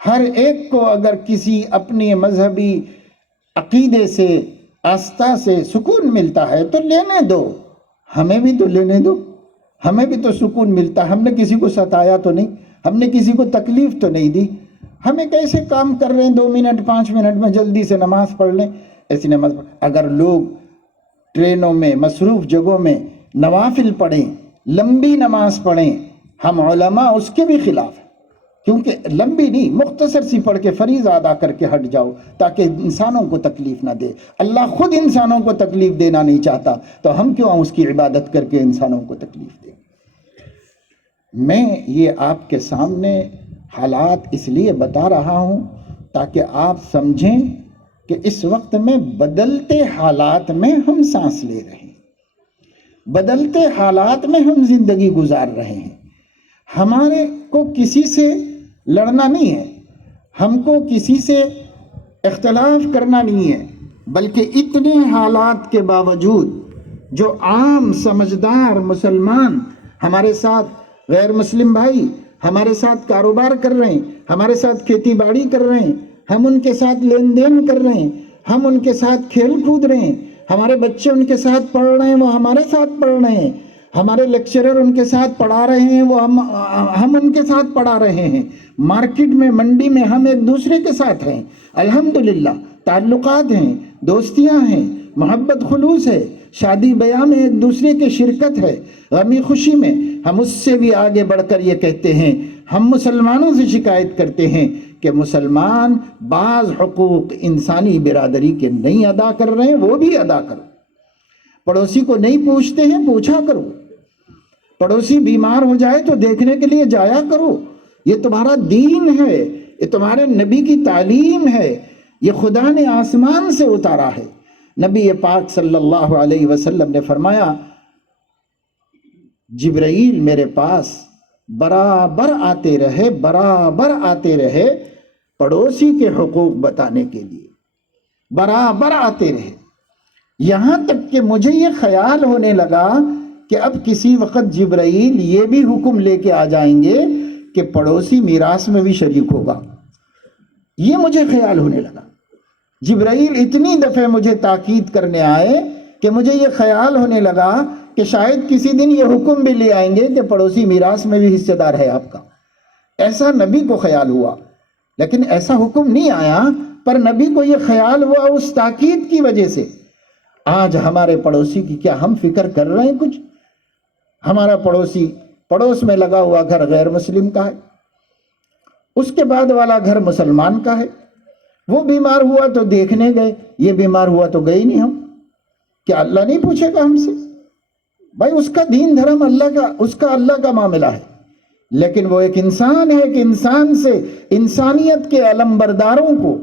ہر ایک کو اگر کسی اپنی مذہبی عقیدے سے، آستھا سے سکون ملتا ہے تو لینے دو، ہمیں بھی تو لینے دو، ہمیں بھی تو سکون ملتا ہے، ہم نے کسی کو ستایا تو نہیں، ہم نے کسی کو تکلیف تو نہیں دی، ہمیں کیسے کام کر رہے ہیں 2 منٹ 5 منٹ میں جلدی سے نماز پڑھ لیں، ایسی نماز پڑھ۔ اگر لوگ ٹرینوں میں، مصروف جگہوں میں نوافل پڑھیں، لمبی نماز پڑھیں، ہم علماء اس کے بھی خلاف ہیں، کیونکہ لمبی نہیں، مختصر سی پڑھ کے فریضہ ادا کر کے ہٹ جاؤ تاکہ انسانوں کو تکلیف نہ دے۔ اللہ خود انسانوں کو تکلیف دینا نہیں چاہتا، تو ہم کیوں اس کی عبادت کر کے انسانوں کو تکلیف دیں؟ میں یہ آپ کے سامنے حالات اس لیے بتا رہا ہوں تاکہ آپ سمجھیں کہ اس وقت میں بدلتے حالات میں ہم سانس لے رہے ہیں، بدلتے حالات میں ہم زندگی گزار رہے ہیں۔ ہمارے کو کسی سے لڑنا نہیں ہے، ہم کو کسی سے اختلاف کرنا نہیں ہے، بلکہ اتنے حالات کے باوجود جو عام سمجھدار مسلمان ہمارے ساتھ، غیر مسلم بھائی ہمارے ساتھ کاروبار کر رہے ہیں، ہمارے ساتھ کھیتی باڑی کر رہے ہیں، ہم ان کے ساتھ لین دین کر رہے ہیں، ہم ان کے ساتھ کھیل کود رہے ہیں، ہمارے بچے ان کے ساتھ پڑھ رہے ہیں، وہ ہمارے ساتھ پڑھ رہے ہیں، ہمارے لیکچرر ان کے ساتھ پڑھا رہے ہیں، وہ ہم ان کے ساتھ پڑھا رہے ہیں، مارکیٹ میں، منڈی میں ہم ایک دوسرے کے ساتھ ہیں، الحمدللہ تعلقات ہیں، دوستیاں ہیں، محبت خلوص ہے، شادی بیاہ میں ایک دوسرے کی شرکت ہے، غمی خوشی میں ہم اس سے بھی آگے بڑھ کر یہ کہتے ہیں، ہم مسلمانوں سے شکایت کرتے ہیں کہ مسلمان بعض حقوق انسانی برادری کے نہیں ادا کر رہے ہیں، وہ بھی ادا کرو۔ پڑوسی کو نہیں پوچھتے ہیں، پوچھا کرو۔ پڑوسی بیمار ہو جائے تو دیکھنے کے لیے جایا کرو۔ یہ تمہارا دین ہے، یہ تمہارے نبی کی تعلیم ہے، یہ خدا نے آسمان سے اتارا ہے۔ نبی پاک صلی اللہ علیہ وسلم نے فرمایا، جبرائیل میرے پاس برابر آتے رہے پڑوسی کے حقوق بتانے کے لیے، برابر آتے رہے، یہاں تک کہ مجھے یہ خیال ہونے لگا کہ اب کسی وقت جبرائیل یہ بھی حکم لے کے آ جائیں گے کہ پڑوسی میراث میں بھی شریک ہوگا۔ یہ مجھے خیال ہونے لگا، جبرائیل اتنی دفعہ مجھے تاکید کرنے آئے کہ مجھے یہ خیال ہونے لگا کہ شاید کسی دن یہ حکم بھی لے آئیں گے کہ پڑوسی میراث میں بھی حصہ دار ہے آپ کا۔ ایسا نبی کو خیال ہوا، لیکن ایسا حکم نہیں آیا، پر نبی کو یہ خیال ہوا اس تاکید کی وجہ سے۔ آج ہمارے پڑوسی کی کیا ہم فکر کر رہے ہیں کچھ؟ ہمارا پڑوسی، پڑوس میں لگا ہوا گھر غیر مسلم کا ہے، اس کے بعد والا گھر مسلمان کا ہے، وہ بیمار ہوا تو دیکھنے گئے، یہ بیمار ہوا تو گئے نہیں ہم۔ کیا اللہ نہیں پوچھے گا ہم سے؟ بھائی اس کا دین دھرم اللہ کا معاملہ ہے، لیکن وہ ایک انسان ہے کہ انسان سے، انسانیت کے علمبرداروں کو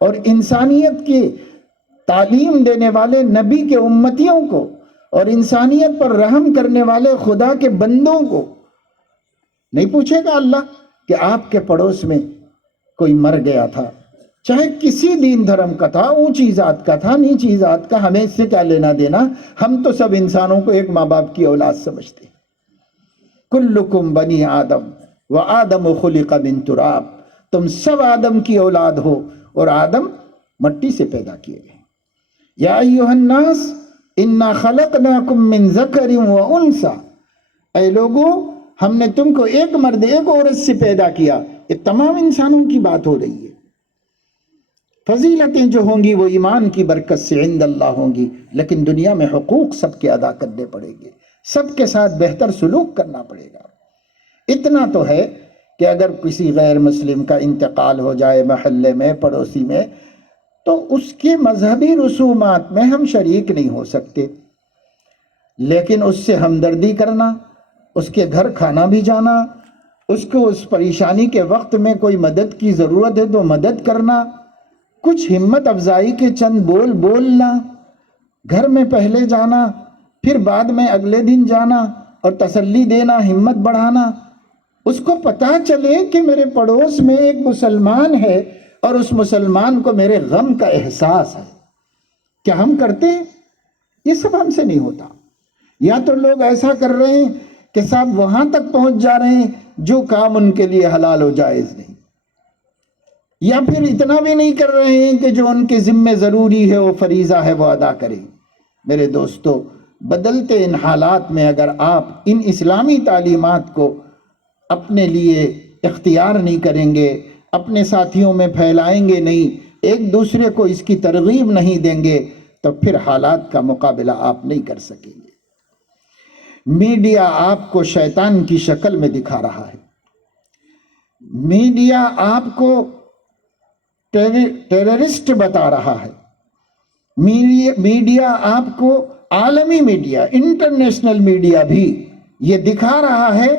اور انسانیت کی تعلیم دینے والے نبی کے امتیوں کو اور انسانیت پر رحم کرنے والے خدا کے بندوں کو نہیں پوچھے گا اللہ کہ آپ کے پڑوس میں کوئی مر گیا تھا، چاہے کسی دین دھرم کا تھا، اونچی ذات کا تھا، نیچی ذات کا، ہمیں اس سے کیا لینا دینا؟ ہم تو سب انسانوں کو ایک ماں باپ کی اولاد سمجھتے ہیں۔ کلکم بنی آدم وآدم خلق من تراب، تم سب آدم کی اولاد ہو اور آدم مٹی سے پیدا کیے گئے۔ یا ایھا الناس انا خلقناکم من ذکر و انثی، اے لوگو ہم نے تم کو ایک مرد ایک عورت سے پیدا کیا۔ یہ تمام انسانوں کی بات ہو رہی ہے۔ فضیلتیں جو ہوں گی وہ ایمان کی برکت سے عند اللہ ہوں گی، لیکن دنیا میں حقوق سب کے ادا کرنے پڑیں گے، سب کے ساتھ بہتر سلوک کرنا پڑے گا۔ اتنا تو ہے کہ اگر کسی غیر مسلم کا انتقال ہو جائے محلے میں، پڑوسی میں، تو اس کے مذہبی رسومات میں ہم شریک نہیں ہو سکتے، لیکن اس سے ہمدردی کرنا، اس کے گھر کھانا بھی جانا، اس کو اس پریشانی کے وقت میں کوئی مدد کی ضرورت ہے تو مدد کرنا، کچھ ہمت افزائی کے چند بول بولنا، گھر میں پہلے جانا پھر بعد میں اگلے دن جانا اور تسلی دینا، ہمت بڑھانا، اس کو پتہ چلے کہ میرے پڑوس میں ایک مسلمان ہے اور اس مسلمان کو میرے غم کا احساس ہے۔ کیا ہم کرتے ہیں؟ یہ سب ہم سے نہیں ہوتا۔ یا تو لوگ ایسا کر رہے ہیں کہ صاحب وہاں تک پہنچ جا رہے ہیں جو کام ان کے لیے حلال و جائز نہیں، یا پھر اتنا بھی نہیں کر رہے ہیں کہ جو ان کے ذمے ضروری ہے، وہ فریضہ ہے، وہ ادا کریں۔ میرے دوستو، بدلتے ان حالات میں اگر آپ ان اسلامی تعلیمات کو اپنے لیے اختیار نہیں کریں گے، اپنے ساتھیوں میں پھیلائیں گے نہیں، ایک دوسرے کو اس کی ترغیب نہیں دیں گے، تو پھر حالات کا مقابلہ آپ نہیں کر سکیں گے۔ میڈیا آپ کو شیطان کی شکل میں دکھا رہا ہے، میڈیا آپ کو ٹیررسٹ بتا رہا ہے، میڈیا آپ کو، عالمی میڈیا، انٹرنیشنل میڈیا بھی یہ دکھا رہا ہے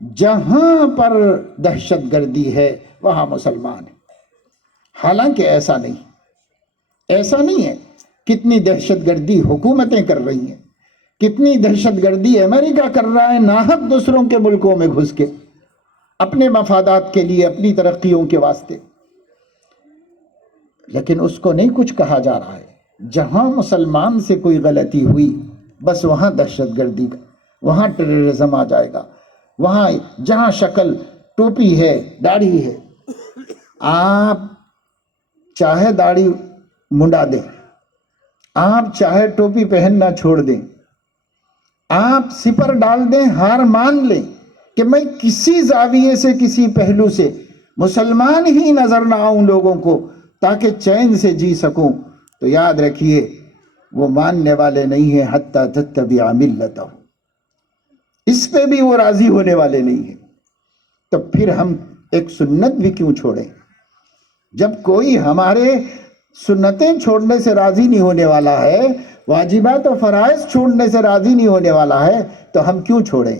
جہاں پر دہشت گردی ہے وہاں مسلمان ہیں۔ حالانکہ ایسا نہیں ہے۔ کتنی دہشت گردی حکومتیں کر رہی ہیں، کتنی دہشت گردی امریکہ کر رہا ہے ناحق دوسروں کے ملکوں میں گھس کے، اپنے مفادات کے لیے، اپنی ترقیوں کے واسطے۔ لیکن اس کو نہیں کچھ کہا جا رہا ہے۔ جہاں مسلمان سے کوئی غلطی ہوئی بس وہاں دہشت گردی کا، وہاں ٹیررزم آ جائے گا، وہاں جہاں شکل ٹوپی ہے داڑھی ہے، آپ چاہے داڑھی منڈا دیں، آپ چاہے ٹوپی پہننا چھوڑ دیں، آپ سپر ڈال دیں، ہار مان لیں کہ میں کسی زاویے سے کسی پہلو سے مسلمان ہی نظر نہ آؤں لوگوں کو تاکہ چین سے جی سکوں، تو یاد رکھیے وہ ماننے والے نہیں ہیں حتی تتبع ملتہ، اس پہ بھی وہ راضی ہونے والے نہیں ہیں۔ تو پھر ہم ایک سنت بھی کیوں چھوڑیں؟ جب کوئی ہمارے سنتیں چھوڑنے سے راضی نہیں ہونے والا ہے، واجبات و فرائض چھوڑنے سے راضی نہیں ہونے والا ہے، تو ہم کیوں چھوڑیں؟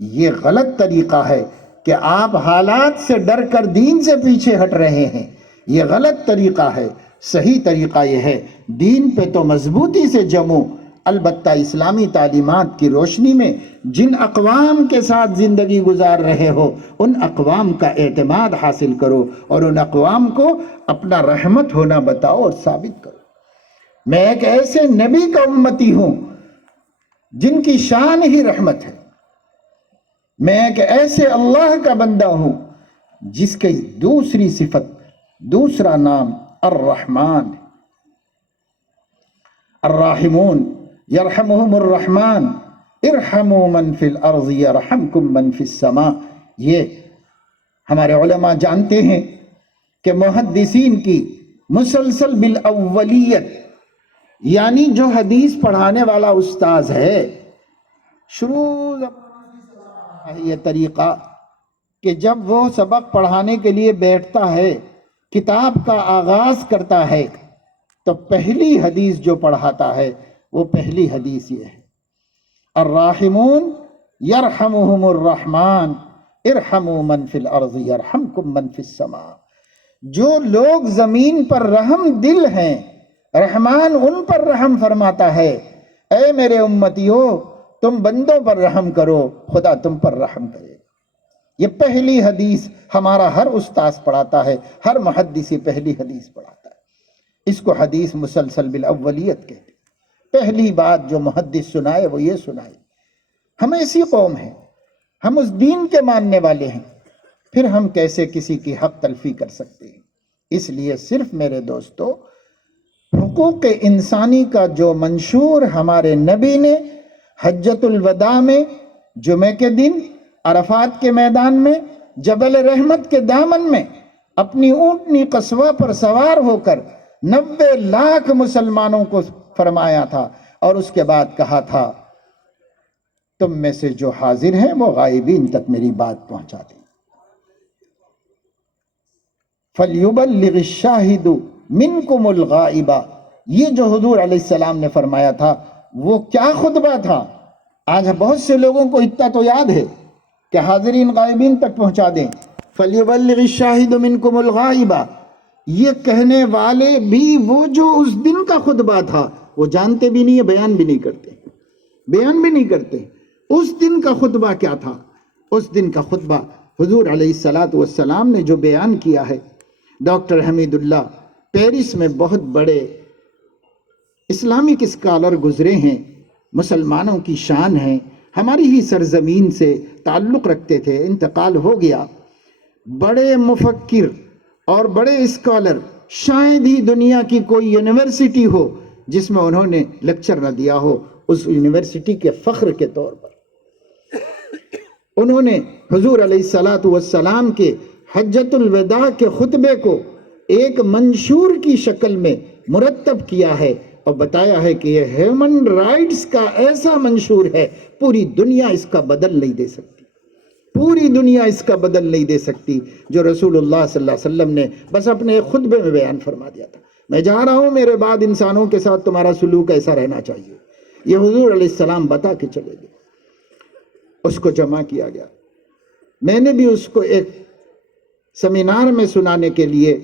یہ غلط طریقہ ہے کہ آپ حالات سے ڈر کر دین سے پیچھے ہٹ رہے ہیں، یہ غلط طریقہ ہے۔ صحیح طریقہ یہ ہے دین پہ تو مضبوطی سے جمو، البتہ اسلامی تعلیمات کی روشنی میں جن اقوام کے ساتھ زندگی گزار رہے ہو ان اقوام کا اعتماد حاصل کرو اور ان اقوام کو اپنا رحمت ہونا بتاؤ اور ثابت کرو۔ میں ایک ایسے نبی کا امتی ہوں جن کی شان ہی رحمت ہے، میں ایک ایسے اللہ کا بندہ ہوں جس کی دوسری صفت، دوسرا نام الرحمن، الراحمون یرحمہم الرحمن ارحموا من فی الارض یرحمکم من فی السماء۔ یہ ہمارے علماء جانتے ہیں کہ محدثین کی مسلسل بالاولیت، یعنی جو حدیث پڑھانے والا استاذ ہے، شروع یہ طریقہ کہ جب وہ سبق پڑھانے کے لیے بیٹھتا ہے، کتاب کا آغاز کرتا ہے، تو پہلی حدیث جو پڑھاتا ہے وہ پہلی حدیث یہ ہے، الراحمون یرحمہم الرحمن ارحموا من فی الارض یرحمکم من فی السماء۔ جو لوگ زمین پر رحم دل ہیں رحمان ان پر رحم فرماتا ہے، اے میرے امتیو تم بندوں پر رحم کرو، خدا تم پر رحم کرے گا۔ یہ پہلی حدیث ہمارا ہر استاذ پڑھاتا ہے، ہر محدثی پہلی حدیث پڑھاتا ہے، اس کو حدیث مسلسل بالاولیت کہتے ہیں۔ پہلی بات جو محدث سنائے وہ یہ سنائے۔ ہم ایسی قوم ہیں، ہم اس دین کے ماننے والے ہیں، پھر ہم کیسے کسی کی حق تلفی کر سکتے ہیں؟ اس لیے صرف میرے دوستو، حقوق انسانی کا جو منشور ہمارے نبی نے حجۃ الوداع میں، جمعے کے دن عرفات کے میدان میں، جبل رحمت کے دامن میں اپنی اونٹنی قصوہ پر سوار ہو کر 90 لاکھ مسلمانوں کو فرمایا تھا، اور اس کے بعد کہا تھا تم میں سے جو حاضر ہیں وہ غائبین تک میری بات پہنچا دیں۔ فَلْيُبَلِّغِ الشَّاهِدُ مِنْكُمُ الْغَائِبَ، یہ جو حضور علیہ السلام نے فرمایا تھا وہ کیا خطبہ تھا؟ آج بہت سے لوگوں کو اتنا تو یاد ہے کہ حاضرین غائبین تک پہنچا دیں۔ فَلْيُبَلِّغِ الشَّاهِدُ مِنْكُمُ الْغَائِبَ، یہ کہنے والے بھی وہ جو اس دن کا خطبہ تھا وہ جانتے بھی نہیں، بیان بھی نہیں کرتے، بیان بھی نہیں کرتے۔ اس دن کا خطبہ کیا تھا؟ اس دن کا خطبہ حضور علیہ السلام نے جو بیان کیا ہے، ڈاکٹر حمید اللہ پیرس میں بہت بڑے اسلامک اسکالر گزرے ہیں، مسلمانوں کی شان ہیں، ہماری ہی سرزمین سے تعلق رکھتے تھے، انتقال ہو گیا۔ بڑے مفکر اور بڑے اسکالر، شاید ہی دنیا کی کوئی یونیورسٹی ہو جس میں انہوں نے لیکچر نہ دیا ہو، اس یونیورسٹی کے فخر کے طور پر انہوں نے حضور علیہ السلام کے حجۃ الوداع کے خطبے کو ایک منشور کی شکل میں مرتب کیا ہے اور بتایا ہے کہ یہ ہیومن رائٹس کا ایسا منشور ہے، پوری دنیا اس کا بدل نہیں دے سکتی، پوری دنیا اس کا بدل نہیں دے سکتی، جو رسول اللہ صلی اللہ علیہ وسلم نے بس اپنے ایک خطبے میں بیان فرما دیا تھا۔ میں جا رہا ہوں، میرے بعد انسانوں کے ساتھ تمہارا سلوک ایسا رہنا چاہیے، یہ حضور علیہ السلام بتا کے چلے گئے۔ اس کو جمع کیا گیا، میں نے بھی اس کو ایک سیمینار میں سنانے کے لیے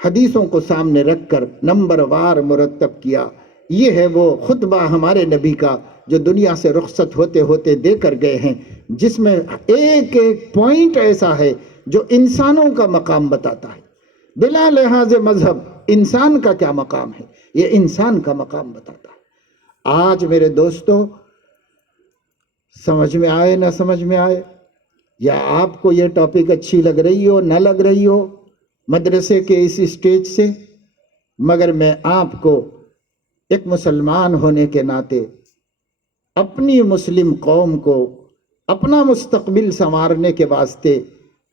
حدیثوں کو سامنے رکھ کر نمبر وار مرتب کیا۔ یہ ہے وہ خطبہ ہمارے نبی کا جو دنیا سے رخصت ہوتے ہوتے دے کر گئے ہیں، جس میں ایک ایک پوائنٹ ایسا ہے جو انسانوں کا مقام بتاتا ہے، بلا لحاظ مذہب انسان کا کیا مقام ہے، یہ انسان کا مقام بتاتا ہے۔ آج میرے دوستو، سمجھ میں آئے نہ سمجھ میں آئے، یا آپ کو یہ ٹاپک اچھی لگ رہی ہو نہ لگ رہی ہو مدرسے کے اس اسٹیج سے، مگر میں آپ کو ایک مسلمان ہونے کے ناطے اپنی مسلم قوم کو اپنا مستقبل سنوارنے کے واسطے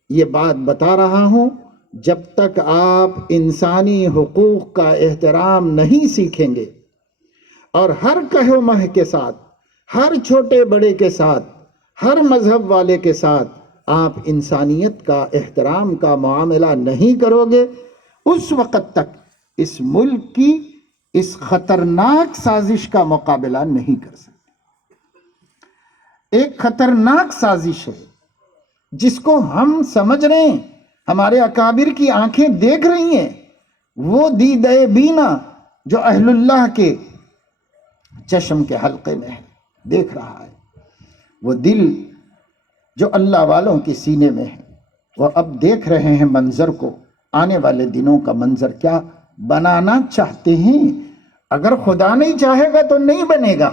یہ بات بتا رہا ہوں، جب تک آپ انسانی حقوق کا احترام نہیں سیکھیں گے اور ہر کہو مہ کے ساتھ، ہر چھوٹے بڑے کے ساتھ، ہر مذہب والے کے ساتھ آپ انسانیت کا احترام کا معاملہ نہیں کرو گے، اس وقت تک اس ملک کی اس خطرناک سازش کا مقابلہ نہیں کر سکتے۔ ایک خطرناک سازش ہے جس کو ہم سمجھ رہے ہیں، ہمارے اکابر کی آنکھیں دیکھ رہی ہیں، وہ دیدہ بینا جو اہل اللہ کے چشم کے حلقے میں ہے دیکھ رہا ہے، وہ دل جو اللہ والوں کے سینے میں ہے وہ اب دیکھ رہے ہیں منظر کو، آنے والے دنوں کا منظر کیا بنانا چاہتے ہیں۔ اگر خدا نہیں چاہے گا تو نہیں بنے گا،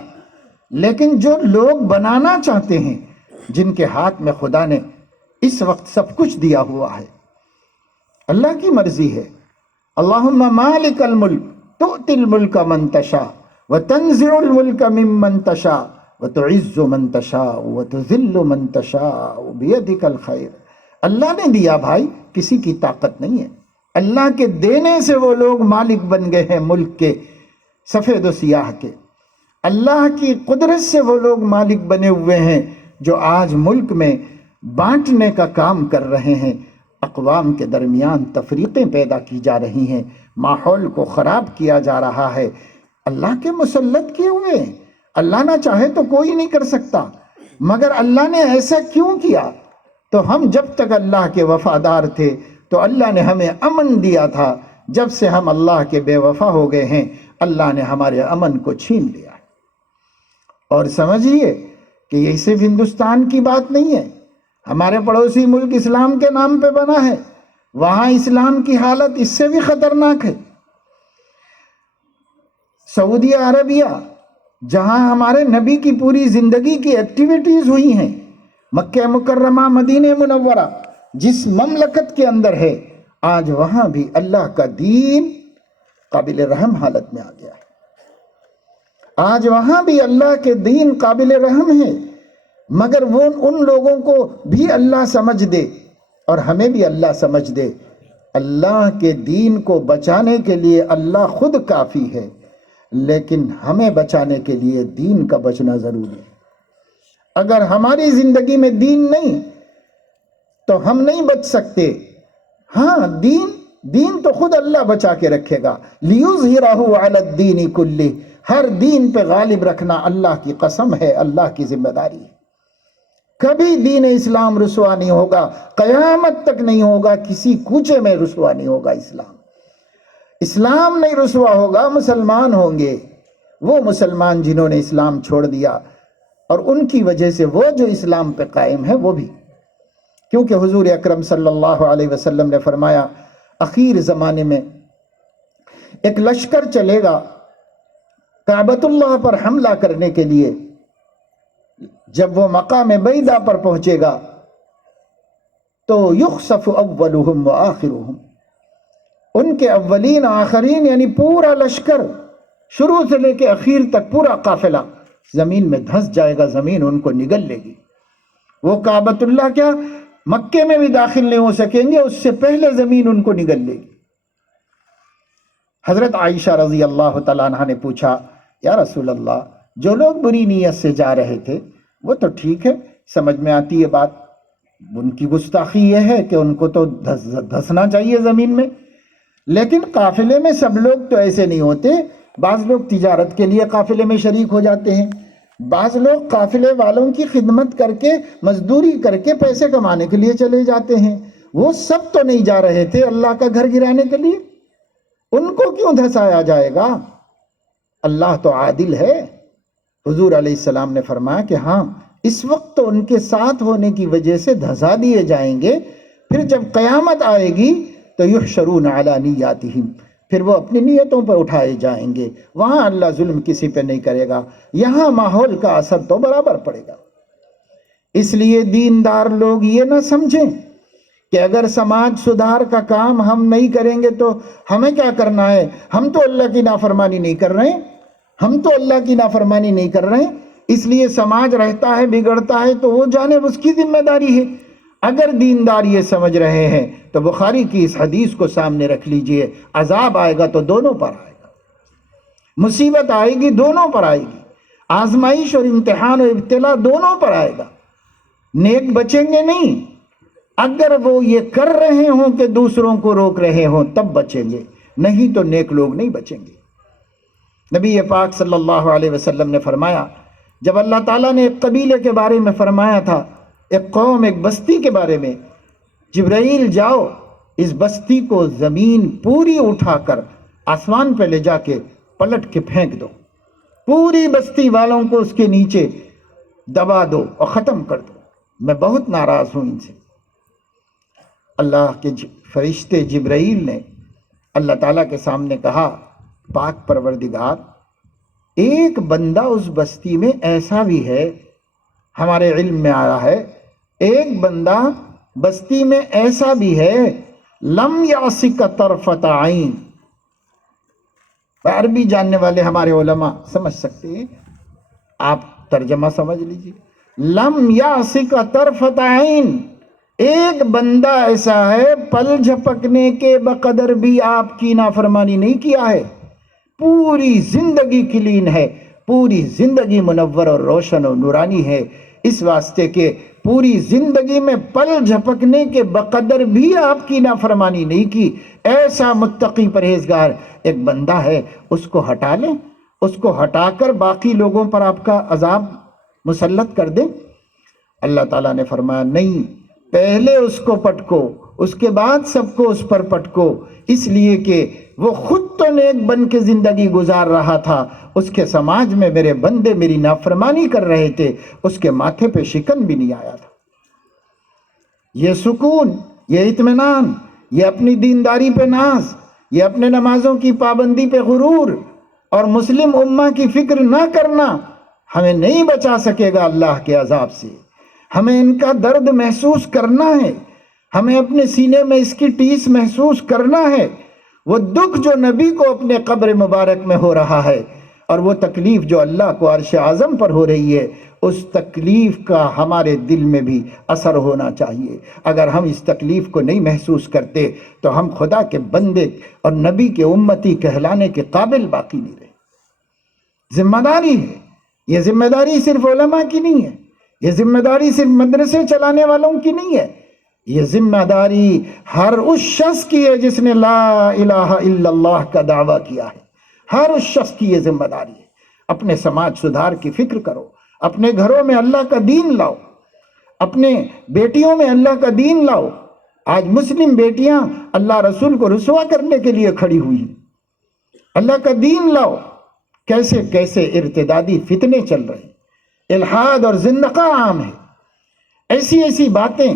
لیکن جو لوگ بنانا چاہتے ہیں، جن کے ہاتھ میں خدا نے اس وقت سب کچھ دیا ہوا ہے، اللہ کی مرضی ہے، اللہم مالک الملک تؤتی الملک من تشاء وتنزع الملک ممن تشاء وتعز من تشاء وتذل من تشاء بیدک الخیر۔ اللہ نے دیا بھائی، کسی کی طاقت نہیں ہے، اللہ کے دینے سے وہ لوگ مالک بن گئے ہیں ملک کے سفید و سیاہ کے، اللہ کی قدرت سے وہ لوگ مالک بنے ہوئے ہیں جو آج ملک میں بانٹنے کا کام کر رہے ہیں، اقوام کے درمیان تفریقیں پیدا کی جا رہی ہیں، ماحول کو خراب کیا جا رہا ہے، اللہ کے مسلط کیے ہوئے ہیں۔ اللہ نہ چاہے تو کوئی نہیں کر سکتا، مگر اللہ نے ایسا کیوں کیا؟ تو ہم جب تک اللہ کے وفادار تھے تو اللہ نے ہمیں امن دیا تھا، جب سے ہم اللہ کے بے وفا ہو گئے ہیں اللہ نے ہمارے امن کو چھین لیا ہے۔ اور سمجھیے کہ یہ صرف ہندوستان کی بات نہیں ہے، ہمارے پڑوسی ملک اسلام کے نام پہ بنا ہے، وہاں اسلام کی حالت اس سے بھی خطرناک ہے۔ سعودی عربیہ، جہاں ہمارے نبی کی پوری زندگی کی ایکٹیویٹیز ہوئی ہیں، مکہ مکرمہ مدینہ منورہ جس مملکت کے اندر ہے، آج وہاں بھی اللہ کا دین قابل رحم حالت میں آ گیا ہے۔ آج وہاں بھی اللہ کے دین قابل رحم ہے، مگر وہ ان لوگوں کو بھی اللہ سمجھ دے اور ہمیں بھی اللہ سمجھ دے۔ اللہ کے دین کو بچانے کے لیے اللہ خود کافی ہے، لیکن ہمیں بچانے کے لیے دین کا بچنا ضروری ہے۔ اگر ہماری زندگی میں دین نہیں تو ہم نہیں بچ سکتے۔ ہاں، دین تو خود اللہ بچا کے رکھے گا۔ لِيُظْهِرَهُ عَلَى الدِّينِ كُلِّهِ، ہر دین پہ غالب رکھنا اللہ کی قسم ہے، اللہ کی ذمہ داری ہے۔ کبھی دین اسلام رسوا نہیں ہوگا، قیامت تک نہیں ہوگا، کسی کوچے میں رسوا نہیں ہوگا۔ اسلام نہیں رسوا ہوگا، مسلمان ہوں گے، وہ مسلمان جنہوں نے اسلام چھوڑ دیا، اور ان کی وجہ سے وہ جو اسلام پہ قائم ہے وہ بھی، کیونکہ حضور اکرم صلی اللہ علیہ وسلم نے فرمایا اخیر زمانے میں ایک لشکر چلے گا کعبۃ اللہ پر حملہ کرنے کے لیے۔ جب وہ مقام بیضا پر پہنچے گا تو یخسف اولہم وآخرہم، ان کے اولین آخرین یعنی پورا لشکر شروع سے لے کے اخیر تک پورا قافلہ زمین میں دھنس جائے گا، زمین ان کو نگل لے گی۔ وہ کعبۃ اللہ کیا مکے میں بھی داخل نہیں ہو سکیں گے، اس سے پہلے زمین ان کو نگل لے گی۔ حضرت عائشہ رضی اللہ تعالیٰ عنہ نے پوچھا، یا رسول اللہ، جو لوگ بری نیت سے جا رہے تھے وہ تو ٹھیک ہے، سمجھ میں آتی ہے بات، ان کی گستاخی یہ ہے کہ ان کو تو دھسنا چاہیے زمین میں، لیکن قافلے میں سب لوگ تو ایسے نہیں ہوتے، بعض لوگ تجارت کے لیے قافلے میں شریک ہو جاتے ہیں، بعض لوگ قافلے والوں کی خدمت کر کے مزدوری کر کے پیسے کمانے کے لیے چلے جاتے ہیں، وہ سب تو نہیں جا رہے تھے اللہ کا گھر گرانے کے لیے، ان کو کیوں دھسایا جائے گا؟ اللہ تو عادل ہے۔ حضور علیہ السلام نے فرمایا کہ ہاں، اس وقت تو ان کے ساتھ ہونے کی وجہ سے دھسا دیے جائیں گے، پھر جب قیامت آئے گی تو یحشرون علی نیاتہم، پھر وہ اپنی نیتوں پہ اٹھائے جائیں گے. وہاں اللہ ظلم کسی پہ نہیں کرے گا، یہاں ماحول کا اثر تو برابر پڑے گا. اس لیے دیندار لوگ یہ نہ سمجھیں کہ اگر سماج سدھار کا کام ہم نہیں کریں گے تو ہمیں کیا کرنا ہے، ہم تو اللہ کی نافرمانی نہیں کر رہے ہیں، ہم تو اللہ کی نافرمانی نہیں کر رہے ہیں، اس لیے سماج رہتا ہے بگڑتا ہے تو وہ جانب اس کی ذمہ داری ہے. اگر دیندار یہ سمجھ رہے ہیں تو بخاری کی اس حدیث کو سامنے رکھ لیجئے، عذاب آئے گا تو دونوں پر آئے گا، مصیبت آئے گی دونوں پر آئے گی، آزمائش اور امتحان و ابتلا دونوں پر آئے گا. نیک بچیں گے نہیں، اگر وہ یہ کر رہے ہوں کہ دوسروں کو روک رہے ہوں تب بچیں گے، نہیں تو نیک لوگ نہیں بچیں گے. نبی پاک صلی اللہ علیہ وسلم نے فرمایا، جب اللہ تعالیٰ نے ایک قبیلے کے بارے میں فرمایا تھا، ایک قوم، ایک بستی کے بارے میں، جبرائیل جاؤ اس بستی کو زمین پوری اٹھا کر آسمان پہ لے جا کے پلٹ کے پھینک دو، پوری بستی والوں کو اس کے نیچے دبا دو اور ختم کر دو. میں بہت ناراض ہوں ان سے. اللہ کے فرشتے جبرائیل نے اللہ تعالیٰ کے سامنے کہا، پاک پروردگار، ایک بندہ اس بستی میں ایسا بھی ہے، ہمارے علم میں آیا ہے ایک بندہ بستی میں ایسا بھی ہے، لم یعصک طرفۃ عین. عربی جاننے والے ہمارے علماء سمجھ سکتے ہیں، آپ ترجمہ سمجھ لیجیے. لم یعصک طرفۃ عین، ایک بندہ ایسا ہے پل جھپکنے کے بقدر بھی آپ کی نافرمانی نہیں کیا ہے، پوری زندگی کلین ہے، پوری زندگی منور اور روشن اور نورانی ہے، اس واسطے کہ پوری زندگی میں پل جھپکنے کے بقدر بھی آپ کی نافرمانی نہیں کی. ایسا متقی پرہیزگار ایک بندہ ہے، اس کو ہٹا لیں، اس کو ہٹا کر باقی لوگوں پر آپ کا عذاب مسلط کر دیں. اللہ تعالیٰ نے فرمایا نہیں، پہلے اس کو پٹکو، اس کے بعد سب کو اس پر پٹکو، اس لیے کہ وہ خود تو نیک بن کے زندگی گزار رہا تھا، اس کے سماج میں میرے بندے میری نافرمانی کر رہے تھے، اس کے ماتھے پہ شکن بھی نہیں آیا تھا. یہ سکون، یہ اطمینان، یہ اپنی دینداری پہ ناز، یہ اپنے نمازوں کی پابندی پہ غرور اور مسلم امہ کی فکر نہ کرنا ہمیں نہیں بچا سکے گا اللہ کے عذاب سے. ہمیں ان کا درد محسوس کرنا ہے، ہمیں اپنے سینے میں اس کی ٹیس محسوس کرنا ہے. وہ دکھ جو نبی کو اپنے قبر مبارک میں ہو رہا ہے اور وہ تکلیف جو اللہ کو عرش اعظم پر ہو رہی ہے، اس تکلیف کا ہمارے دل میں بھی اثر ہونا چاہیے. اگر ہم اس تکلیف کو نہیں محسوس کرتے تو ہم خدا کے بندے اور نبی کے امتی کہلانے کے قابل باقی نہیں رہے. ذمہ داری ہے، یہ ذمہ داری صرف علماء کی نہیں ہے، یہ ذمہ داری صرف مدرسے چلانے والوں کی نہیں ہے، یہ ذمہ داری ہر اس شخص کی ہے جس نے لا الہ الا اللہ کا دعویٰ کیا ہے. ہر اس شخص کی یہ ذمہ داری ہے. اپنے سماج سدھار کی فکر کرو، اپنے گھروں میں اللہ کا دین لاؤ، اپنے بیٹیوں میں اللہ کا دین لاؤ. آج مسلم بیٹیاں اللہ رسول کو رسوا کرنے کے لیے کھڑی ہوئی ہیں. اللہ کا دین لاؤ. کیسے کیسے ارتدادی فتنے چل رہے ہیں، الحاد اور زندقہ عام ہے. ایسی ایسی باتیں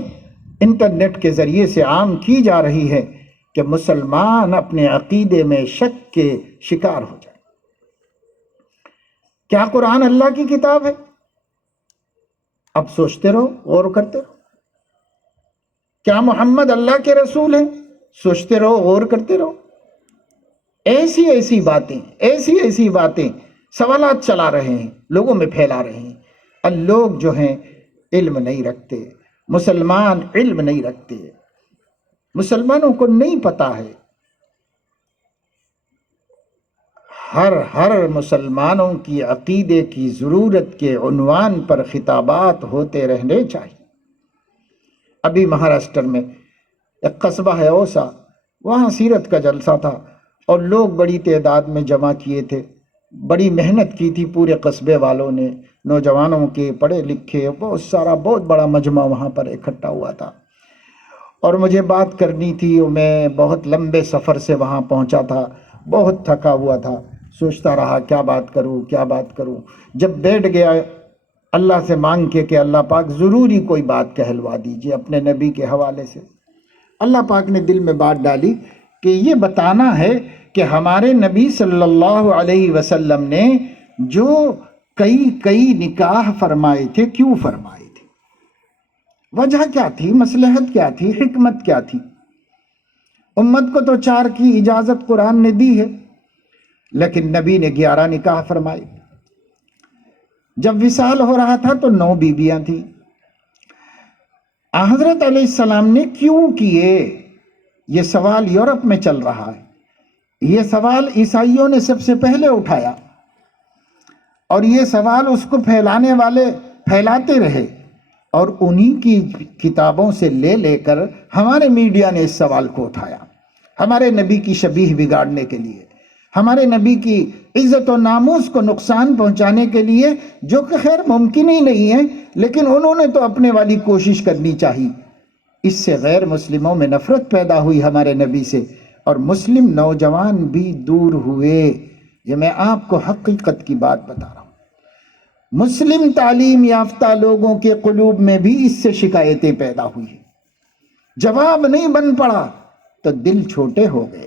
انٹرنیٹ کے ذریعے سے عام کی جا رہی ہے کہ مسلمان اپنے عقیدے میں شک کے شکار ہو جائے. کیا قرآن اللہ کی کتاب ہے؟ اب سوچتے رہو، غور کرتے رہو. کیا محمد اللہ کے رسول ہیں؟ سوچتے رہو، غور کرتے رہو. ایسی ایسی باتیں سوالات چلا رہے ہیں، لوگوں میں پھیلا رہے ہیں. اور لوگ جو ہیں علم نہیں رکھتے، مسلمان علم نہیں رکھتے، مسلمانوں کو نہیں پتا ہے. ہر مسلمانوں کی عقیدے کی ضرورت کے عنوان پر خطابات ہوتے رہنے چاہیے. ابھی مہاراشٹر میں ایک قصبہ ہے اوسا، وہاں سیرت کا جلسہ تھا اور لوگ بڑی تعداد میں جمع کیے تھے. بڑی محنت کی تھی پورے قصبے والوں نے، نوجوانوں کے، پڑھے لکھے، بہت بڑا مجمع وہاں پر اکٹھا ہوا تھا. اور مجھے بات کرنی تھی، میں بہت لمبے سفر سے وہاں پہنچا تھا، بہت تھکا ہوا تھا. سوچتا رہا کیا بات کروں. جب بیٹھ گیا اللہ سے مانگ کے کہ اللہ پاک ضروری کوئی بات کہلوا دیجئے اپنے نبی کے حوالے سے. اللہ پاک نے دل میں بات ڈالی کہ یہ بتانا ہے کہ ہمارے نبی صلی اللہ علیہ وسلم نے جو کئی نکاح فرمائے تھے کیوں فرمائے تھے، وجہ کیا تھی، مصلحت کیا تھی، حکمت کیا تھی۔ امت کو تو 4 کی اجازت قرآن نے دی ہے، لیکن نبی نے 11 نکاح فرمائے۔ جب وصال ہو رہا تھا تو 9 بیویاں تھیں۔ حضرت علیہ السلام نے کیوں کیے، یہ سوال یورپ میں چل رہا ہے، یہ سوال عیسائیوں نے سب سے پہلے اٹھایا، اور یہ سوال اس کو پھیلانے والے پھیلاتے رہے، اور انہی کی کتابوں سے لے کر ہمارے میڈیا نے اس سوال کو اٹھایا، ہمارے نبی کی شبیہ بگاڑنے کے لیے، ہمارے نبی کی عزت و ناموس کو نقصان پہنچانے کے لیے، جو کہ خیر ممکن ہی نہیں ہے، لیکن انہوں نے تو اپنے والی کوشش کرنی چاہیے۔ اس سے غیر مسلموں میں نفرت پیدا ہوئی ہمارے نبی سے، اور مسلم نوجوان بھی دور ہوئے۔ یہ میں آپ کو حقیقت کی بات بتا رہا ہوں۔ مسلم تعلیم یافتہ لوگوں کے قلوب میں بھی اس سے شکایتیں پیدا ہوئی ہیں، جواب نہیں بن پڑا تو دل چھوٹے ہو گئے۔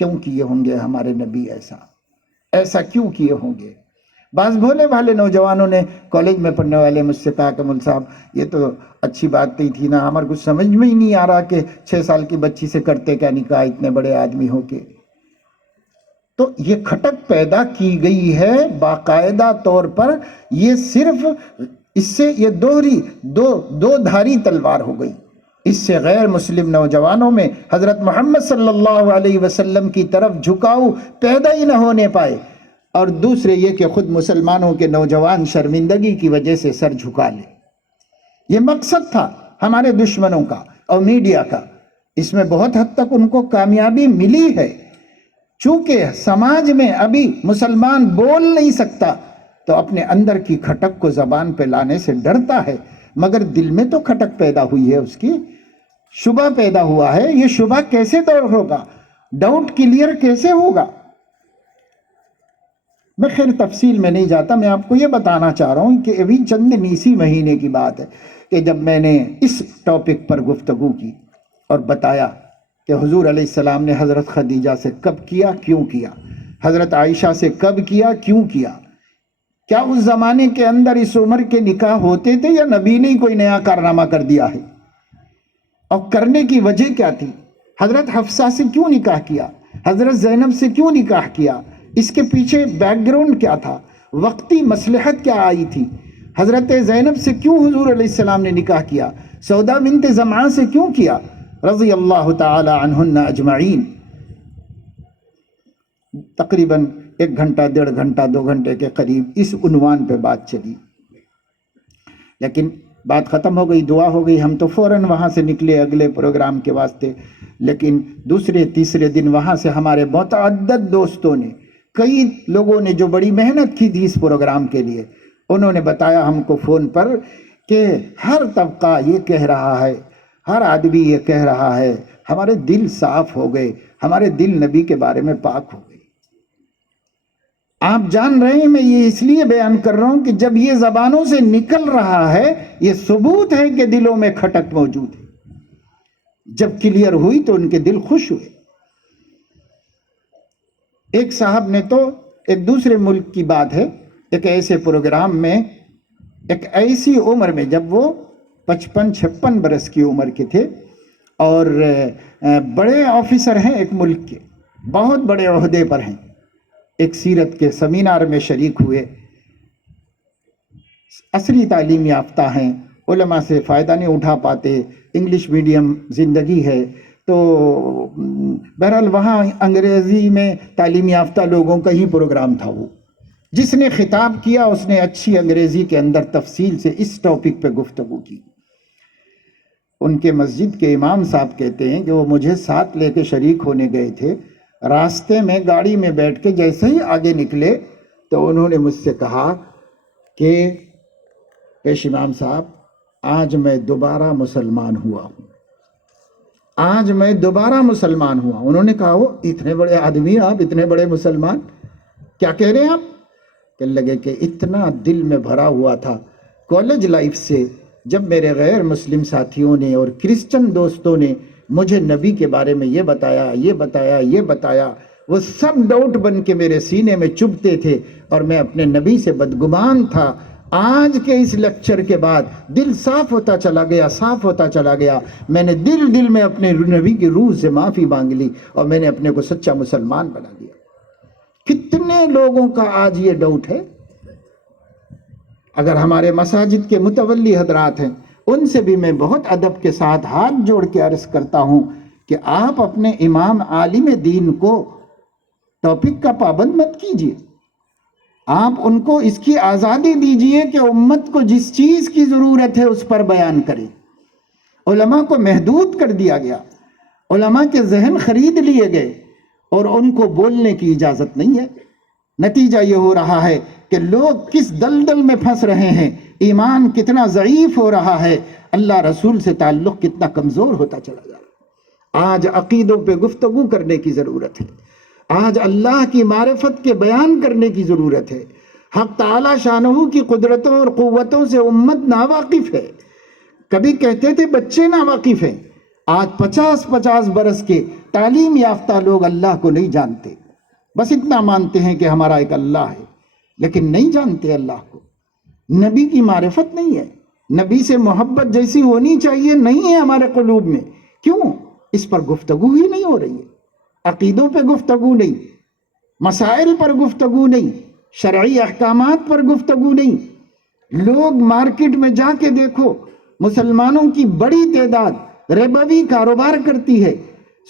کیوں کیے ہوں گے ہمارے نبی ایسا کیوں کیے ہوں گے؟ بعض بھولے بھالے نوجوانوں نے کالج میں پڑھنے والے مجھ سے کہا کہ مول صاحب یہ تو اچھی بات نہیں تھی نا، ہمارے کچھ سمجھ میں ہی نہیں آ رہا کہ 6 سال کی بچی سے کرتے کیا نکاح اتنے بڑے آدمی ہو کے۔ تو یہ کھٹک پیدا کی گئی ہے باقاعدہ طور پر، یہ صرف اس سے یہ دو دھاری تلوار ہو گئی۔ اس سے غیر مسلم نوجوانوں میں حضرت محمد صلی اللہ علیہ وسلم کی طرف جھکاؤ پیدا ہی نہ ہونے پائے، اور دوسرے یہ کہ خود مسلمانوں کے نوجوان شرمندگی کی وجہ سے سر جھکا لے۔ یہ مقصد تھا ہمارے دشمنوں کا اور میڈیا کا، اس میں بہت حد تک ان کو کامیابی ملی ہے۔ چونکہ سماج میں ابھی مسلمان بول نہیں سکتا تو اپنے اندر کی کھٹک کو زبان پہ لانے سے ڈرتا ہے، مگر دل میں تو کھٹک پیدا ہوئی ہے، اس کی شبہ پیدا ہوا ہے۔ یہ شبہ کیسے دور ہوگا، ڈاؤٹ کلیئر کیسے ہوگا؟ میں خیر تفصیل میں نہیں جاتا، میں آپ کو یہ بتانا چاہ رہا ہوں کہ ابھی چند اسی مہینے کی بات ہے کہ جب میں نے اس ٹاپک پر گفتگو کی اور بتایا کہ حضور علیہ السلام نے حضرت خدیجہ سے کب کیا، کیوں کیا، حضرت عائشہ سے کب کیا، کیوں کیا، کیا اس زمانے کے اندر اس عمر کے نکاح ہوتے تھے یا نبی نے کوئی نیا کارنامہ کر دیا ہے، اور کرنے کی وجہ کیا تھی، حضرت حفصہ سے کیوں نکاح کیا، حضرت زینب سے کیوں نکاح کیا، اس کے پیچھے بیک گراؤنڈ کیا تھا، وقتی مصلحت کیا آئی تھی، حضرت زینب سے کیوں حضور علیہ السلام نے نکاح کیا، سودا بنت زمعہ سے کیوں کیا، رضی اللہ تعالی عنہن اجمعین۔ تقریباً 1 گھنٹہ 1.5 گھنٹہ 2 گھنٹے کے قریب اس عنوان پہ بات چلی، لیکن بات ختم ہو گئی، دعا ہو گئی، ہم تو فوراً وہاں سے نکلے اگلے پروگرام کے واسطے۔ لیکن دوسرے تیسرے دن وہاں سے ہمارے متعدد دوستوں نے، کئی لوگوں نے جو بڑی محنت کی تھی اس پروگرام کے لیے، انہوں نے بتایا ہم کو فون پر کہ ہر طبقہ یہ کہہ رہا ہے، ہر آدمی یہ کہہ رہا ہے، ہمارے دل صاف ہو گئے، ہمارے دل نبی کے بارے میں پاک ہو گئے۔ آپ جان رہے ہیں میں یہ اس لیے بیان کر رہا ہوں کہ جب یہ زبانوں سے نکل رہا ہے یہ ثبوت ہے کہ دلوں میں کھٹک موجود ہے۔ جب کلیئر ہوئی تو ان کے دل خوش ہوئے۔ ایک صاحب نے تو ایک دوسرے ملک کی بات ہے، ایک ایسے پروگرام میں ایک ایسی عمر میں جب وہ 55-56 برس کی عمر کے تھے اور بڑے آفیسر ہیں ایک ملک کے، بہت بڑے عہدے پر ہیں، ایک سیرت کے سیمینار میں شریک ہوئے، عصری تعلیم یافتہ ہیں، علماء سے فائدہ نہیں اٹھا پاتے، انگلش میڈیم زندگی ہے، تو بہرحال وہاں انگریزی میں تعلیم یافتہ لوگوں کا ہی پروگرام تھا۔ وہ جس نے خطاب کیا اس نے اچھی انگریزی کے اندر تفصیل سے اس ٹاپک پہ گفتگو کی۔ ان کے مسجد کے امام صاحب کہتے ہیں کہ وہ مجھے ساتھ لے کے شریک ہونے گئے تھے، راستے میں گاڑی میں بیٹھ کے جیسے ہی آگے نکلے تو انہوں نے مجھ سے کہا کہ پیش امام صاحب آج میں دوبارہ مسلمان ہوا ہوں، آج میں دوبارہ مسلمان ہوا۔ انہوں نے کہا وہ اتنے بڑے آدمی آپ اتنے بڑے مسلمان، کیا کہہ رہے ہیں آپ؟ کہ لگے کہ اتنا دل میں بھرا ہوا تھا کالج لائف سے، جب میرے غیر مسلم ساتھیوں نے اور کرسچن دوستوں نے مجھے نبی کے بارے میں یہ بتایا، یہ بتایا، یہ بتایا، وہ سب ڈاؤٹ بن کے میرے سینے میں چبھتے تھے اور میں اپنے نبی سے بدگمان تھا۔ آج کے اس لیکچر کے بعد دل صاف ہوتا چلا گیا، صاف ہوتا چلا گیا۔ میں نے دل میں اپنے نبی کی روح سے معافی مانگ لی اور میں نے اپنے کو سچا مسلمان بنا دیا۔ کتنے لوگوں کا آج یہ ڈاؤٹ ہے؟ اگر ہمارے مساجد کے متولی حضرات ہیں، ان سے بھی میں بہت ادب کے ساتھ ہاتھ جوڑ کے عرض کرتا ہوں کہ آپ اپنے امام عالم دین کو ٹاپک کا پابند مت کیجیے، آپ ان کو اس کی آزادی دیجیے کہ امت کو جس چیز کی ضرورت ہے اس پر بیان کریں۔ علماء کو محدود کر دیا گیا، علماء کے ذہن خرید لیے گئے اور ان کو بولنے کی اجازت نہیں ہے۔ نتیجہ یہ ہو رہا ہے کہ لوگ کس دلدل میں پھنس رہے ہیں، ایمان کتنا ضعیف ہو رہا ہے، اللہ رسول سے تعلق کتنا کمزور ہوتا چلا جا رہا ہے۔ آج عقیدوں پہ گفتگو کرنے کی ضرورت ہے، آج اللہ کی معرفت کے بیان کرنے کی ضرورت ہے۔ حق تعالی شانہ کی قدرتوں اور قوتوں سے امت ناواقف ہے۔ کبھی کہتے تھے بچے ناواقف ہیں، آج 50 برس کے تعلیم یافتہ لوگ اللہ کو نہیں جانتے، بس اتنا مانتے ہیں کہ ہمارا ایک اللہ ہے، لیکن نہیں جانتے اللہ کو۔ نبی کی معرفت نہیں ہے، نبی سے محبت جیسی ہونی چاہیے نہیں ہے ہمارے قلوب میں۔ کیوں؟ اس پر گفتگو ہی نہیں ہو رہی ہے، عقیدوں پہ گفتگو نہیں، مسائل پر گفتگو نہیں، شرعی احکامات پر گفتگو نہیں۔ لوگ مارکیٹ میں جا کے دیکھو، مسلمانوں کی بڑی تعداد ربوی کاروبار کرتی ہے،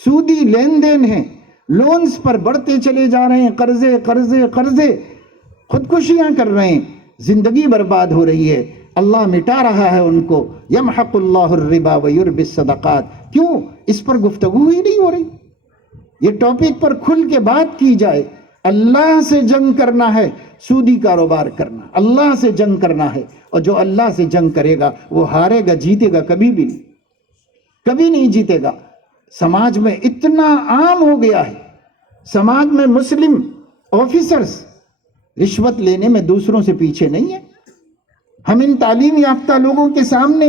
سودی لین دین ہے، لونز پر بڑھتے چلے جا رہے ہیں، قرضے قرضے قرضے، خودکشیاں کر رہے ہیں، زندگی برباد ہو رہی ہے، اللہ مٹا رہا ہے ان کو۔ یمحق اللہ الربا ویربی الصدقات۔ کیوں؟ اس پر گفتگو ہی نہیں ہو رہی۔ یہ ٹاپک پر کھل کے بات کی جائے۔ اللہ سے جنگ کرنا ہے، سودی کاروبار کرنا، اللہ سے جنگ کرنا ہے، اور جو اللہ سے جنگ کرے گا وہ ہارے گا، جیتے گا کبھی بھی نہیں، کبھی نہیں جیتے گا۔ سماج میں اتنا عام ہو گیا ہے، سماج میں مسلم آفیسرز رشوت لینے میں دوسروں سے پیچھے نہیں ہے۔ ہم ان تعلیم یافتہ لوگوں کے سامنے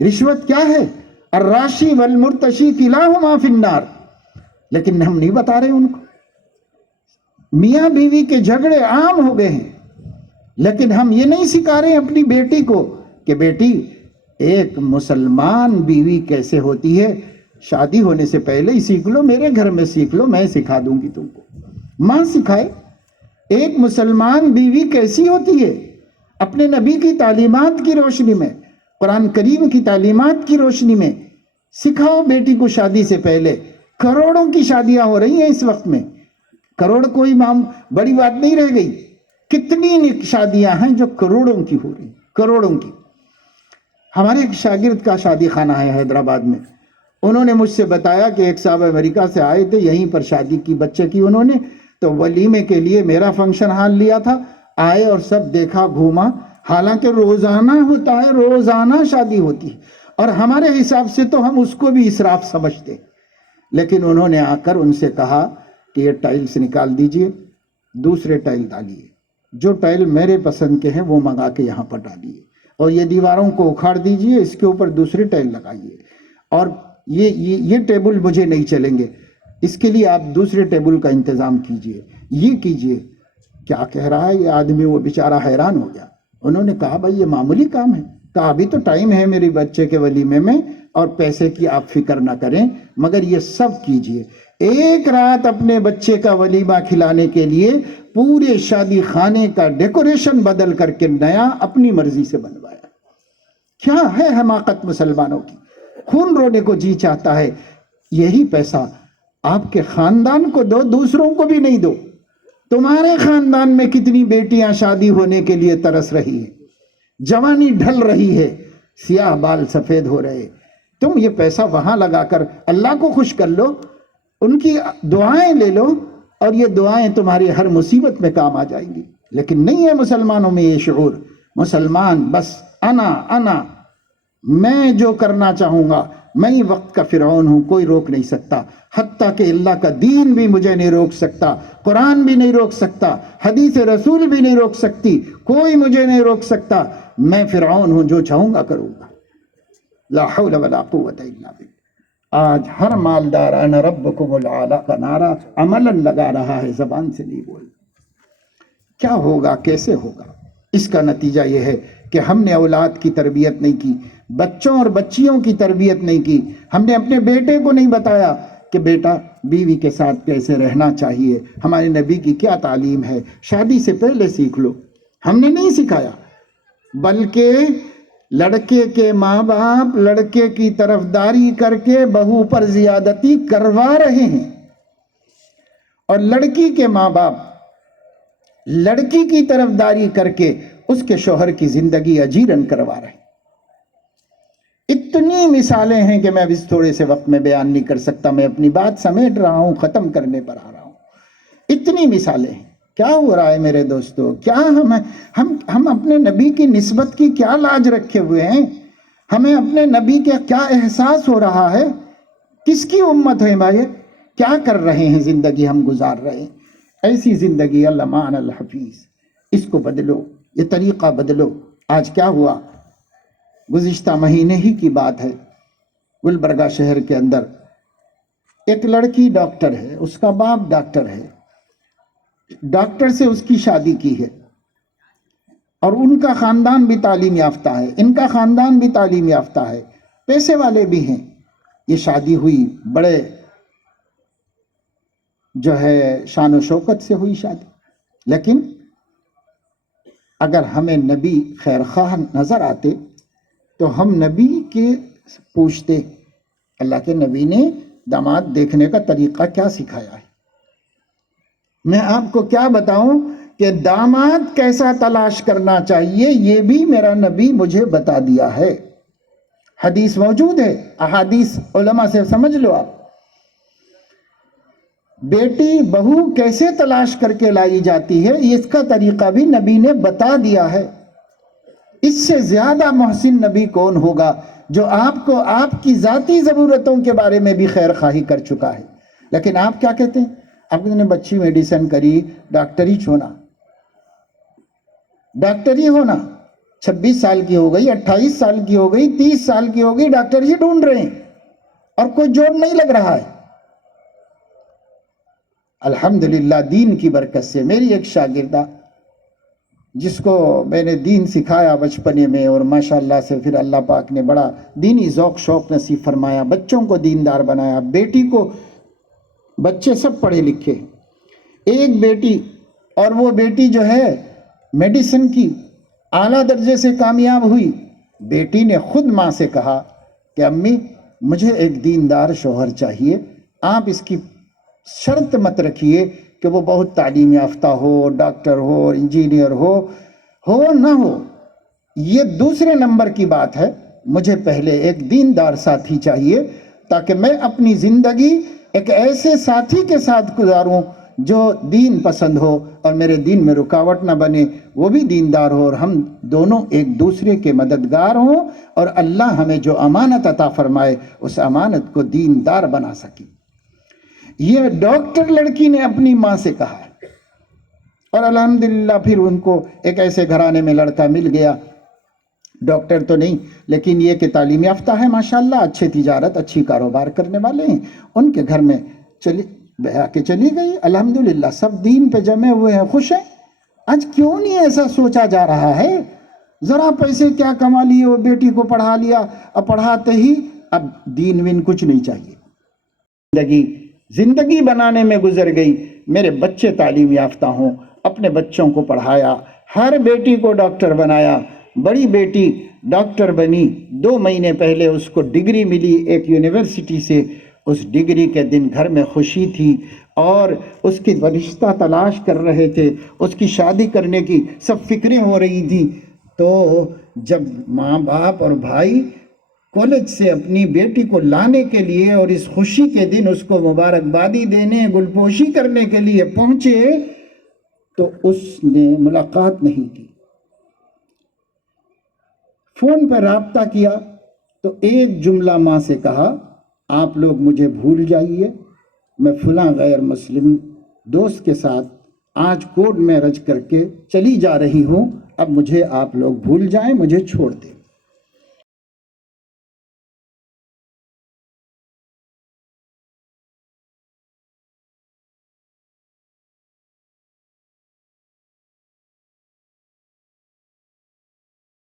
رشوت کیا ہے، الراشی والمرتشی کلاہما فی النار، لیکن ہم نہیں بتا رہے ان کو۔ میاں بیوی کے جھگڑے عام ہو گئے ہیں، لیکن ہم یہ نہیں سکھا رہے اپنی بیٹی کو کہ بیٹی ایک مسلمان بیوی کیسے ہوتی ہے، شادی ہونے سے پہلے ہی سیکھ لو، میرے گھر میں سیکھ لو، میں سکھا دوں گی تم کو۔ ماں سکھائے ایک مسلمان بیوی کیسی ہوتی ہے، اپنے نبی کی تعلیمات کی روشنی میں، قرآن کریم کی تعلیمات کی روشنی میں سکھاؤ بیٹی کو شادی سے پہلے۔ کروڑوں کی شادیاں ہو رہی ہیں اس وقت میں، کروڑ کوئی بڑی بات نہیں رہ گئی۔ کتنی شادیاں ہیں جو کروڑوں کی ہو رہی، کروڑوں کی۔ ہمارے ایک شاگرد کا شادی خانہ ہے حیدرآباد میں، انہوں نے مجھ سے بتایا کہ ایک صاحب امریکہ سے آئے تھے، یہیں پر شادی کی بچے کی انہوں نے، تو ولیمے کے لیے میرا فنکشن ہال لیا تھا، آئے اور سب دیکھا گھوما، حالانکہ روزانہ ہوتا ہے، روزانہ شادی ہوتی ہے، اور ہمارے حساب سے تو ہم اس کو بھی اسراف سمجھتے، لیکن انہوں نے آ کر ان سے کہا کہ یہ ٹائلز نکال دیجئے، دوسرے ٹائل ڈالیے، جو ٹائل میرے پسند کے ہیں وہ منگا کے یہاں پر ڈالیے، اور یہ دیواروں کو اکھاڑ دیجئے، اس کے اوپر دوسرے ٹائل لگائیے، اور یہ ٹیبل مجھے نہیں چلیں گے، اس کے لیے آپ دوسرے ٹیبل کا انتظام کیجئے، یہ کیجئے۔ کیا کہہ رہا ہے یہ آدمی؟ وہ بیچارہ حیران ہو گیا۔ انہوں نے کہا بھائی یہ معمولی کام ہے، کہا ابھی تو ٹائم ہے میری بچے کے ولیمے میں، اور پیسے کی آپ فکر نہ کریں، مگر یہ سب کیجئے۔ ایک رات اپنے بچے کا ولیمہ کھلانے کے لیے پورے شادی خانے کا ڈیکوریشن بدل کر کے نیا اپنی مرضی سے بنوایا۔ کیا ہے حماقت مسلمانوں کی، خون رونے کو جی چاہتا ہے۔ یہی پیسہ آپ کے خاندان کو دو، دوسروں کو بھی نہیں دو۔ تمہارے خاندان میں کتنی بیٹیاں شادی ہونے کے لیے ترس رہی ہیں، جوانی ڈھل رہی ہے، سیاہ بال سفید ہو رہے، تم یہ پیسہ وہاں لگا کر اللہ کو خوش کر لو، ان کی دعائیں لے لو، اور یہ دعائیں تمہاری ہر مصیبت میں کام آ جائیں گی۔ لیکن نہیں ہے مسلمانوں میں یہ شعور۔ مسلمان بس انا میں جو کرنا چاہوں گا، میں ہی وقت کا فرعون ہوں، کوئی روک نہیں سکتا، حتیٰ کہ اللہ کا دین بھی مجھے نہیں روک سکتا، قرآن بھی نہیں روک سکتا، حدیث رسول بھی نہیں روک سکتی، کوئی مجھے نہیں روک سکتا، میں فرعون ہوں، جو چاہوں گا کروں گا۔ لا حول ولا قوت الا باللہ۔ آج ہر مالدار انا ربکم العالی کا نعرہ عملاً لگا رہا ہے، زبان سے نہیں بول۔ کیا ہوگا، کیسے ہوگا؟ اس کا نتیجہ یہ ہے کہ ہم نے اولاد کی تربیت نہیں کی، بچوں اور بچیوں کی تربیت نہیں کی۔ ہم نے اپنے بیٹے کو نہیں بتایا کہ بیٹا بیوی کے ساتھ کیسے رہنا چاہیے، ہمارے نبی کی کیا تعلیم ہے، شادی سے پہلے سیکھ لو۔ ہم نے نہیں سکھایا، بلکہ لڑکے کے ماں باپ لڑکے کی طرفداری کر کے بہو پر زیادتی کروا رہے ہیں، اور لڑکی کے ماں باپ لڑکی کی طرفداری کر کے اس کے شوہر کی زندگی اجیرن کروا رہے ہیں۔ اتنی مثالیں ہیں کہ میں اب اس تھوڑے سے وقت میں بیان نہیں کر سکتا، میں اپنی بات سمیٹ رہا ہوں، ختم کرنے پر آ رہا ہوں۔ اتنی مثالیں ہیں۔ کیا ہو رہا ہے میرے دوستو؟ کیا ہم اپنے نبی کی نسبت کی کیا لاج رکھے ہوئے ہیں؟ ہمیں اپنے نبی کا کیا احساس ہو رہا ہے؟ کس کی امت ہے بھائی؟ کیا کر رہے ہیں؟ زندگی ہم گزار رہے ہیں ایسی زندگی، اللہ مان الحفیظ۔ اس کو بدلو، یہ طریقہ بدلو۔ آج کیا ہوا؟ گزشتہ مہینے ہی کی بات ہے، گلبرگہ شہر کے اندر ایک لڑکی ڈاکٹر ہے، اس کا باپ ڈاکٹر ہے، ڈاکٹر سے اس کی شادی کی ہے، اور ان کا خاندان بھی تعلیم یافتہ ہے، ان کا خاندان بھی تعلیم یافتہ ہے، پیسے والے بھی ہیں۔ یہ شادی ہوئی بڑے جو ہے شان و شوکت سے ہوئی شادی، لیکن اگر ہمیں نبی خیر خواہ نظر آتے تو ہم نبی کے پوچھتے، اللہ کے نبی نے داماد دیکھنے کا طریقہ کیا سکھایا ہے؟ میں آپ کو کیا بتاؤں کہ داماد کیسا تلاش کرنا چاہیے، یہ بھی میرا نبی مجھے بتا دیا ہے۔ حدیث موجود ہے، احادیث علماء سے سمجھ لو آپ۔ بیٹی بہو کیسے تلاش کر کے لائی جاتی ہے، اس کا طریقہ بھی نبی نے بتا دیا ہے۔ اس سے زیادہ محسن نبی کون ہوگا جو آپ کو آپ کی ذاتی ضرورتوں کے بارے میں بھی خیر خواہی کر چکا ہے۔ لیکن آپ کیا کہتے ہیں؟ آپ نے بچی میڈیسن کری، ڈاکٹری ہونا، ڈاکٹری ہونا 26 سال کی ہو گئی، 28 سال کی ہو گئی، 30 سال کی ہو گئی، ڈاکٹر ہی ڈھونڈ رہے ہیں اور کوئی جوڑ نہیں لگ رہا ہے۔ الحمدللہ دین کی برکت سے میری ایک شاگردہ جس کو میں نے دین سکھایا بچپنے میں، اور ماشاءاللہ سے پھر اللہ پاک نے بڑا دینی ذوق شوق نصیب فرمایا، بچوں کو دیندار بنایا، بیٹی کو، بچے سب پڑھے لکھے، ایک بیٹی، اور وہ بیٹی جو ہے میڈیسن کی اعلیٰ درجے سے کامیاب ہوئی۔ بیٹی نے خود ماں سے کہا کہ امی مجھے ایک دیندار شوہر چاہیے، آپ اس کی شرط مت رکھیے کہ وہ بہت تعلیم یافتہ ہو، ڈاکٹر ہو، انجینئر ہو نہ ہو، یہ دوسرے نمبر کی بات ہے، مجھے پہلے ایک دیندار ساتھی چاہیے تاکہ میں اپنی زندگی ایک ایسے ساتھی کے ساتھ گزاروں جو دین پسند ہو اور میرے دین میں رکاوٹ نہ بنے، وہ بھی دیندار ہو، اور ہم دونوں ایک دوسرے کے مددگار ہوں، اور اللہ ہمیں جو امانت عطا فرمائے اس امانت کو دیندار بنا سکے۔ یہ ڈاکٹر لڑکی نے اپنی ماں سے کہا ہے، اور الحمدللہ پھر ان کو ایک ایسے گھرانے میں لڑکا مل گیا، ڈاکٹر تو نہیں لیکن یہ کہ تعلیم یافتہ ہے ماشاءاللہ، اچھے تجارت، اچھی کاروبار کرنے والے ہیں، ان کے گھر میں بہا کے چلی گئی۔ الحمدللہ سب دین پہ جمے ہوئے ہیں، خوش ہیں۔ آج کیوں نہیں ایسا سوچا جا رہا ہے؟ ذرا پیسے کیا کما لیے، وہ بیٹی کو پڑھا لیا، اب پڑھاتے ہی اب دین وین کچھ نہیں چاہیے۔ زندگی بنانے میں گزر گئی، میرے بچے تعلیم یافتہ ہوں، اپنے بچوں کو پڑھایا، ہر بیٹی کو ڈاکٹر بنایا، بڑی بیٹی ڈاکٹر بنی، 2 مہینے پہلے اس کو ڈگری ملی ایک یونیورسٹی سے، اس ڈگری کے دن گھر میں خوشی تھی، اور اس کی رشتہ تلاش کر رہے تھے، اس کی شادی کرنے کی سب فکریں ہو رہی تھیں۔ تو جب ماں باپ اور بھائی کالج سے اپنی بیٹی کو لانے کے لیے اور اس خوشی کے دن اس کو مبارکبادی دینے، گلپوشی کرنے کے لیے پہنچے، تو اس نے ملاقات نہیں کی، فون پہ رابطہ کیا، تو ایک جملہ ماں سے کہا، آپ لوگ مجھے بھول جائیے، میں فلاں غیر مسلم دوست کے ساتھ آج کوڈ میرج کر کے چلی جا رہی ہوں، اب مجھے آپ لوگ بھول جائیں، مجھے چھوڑ دیں۔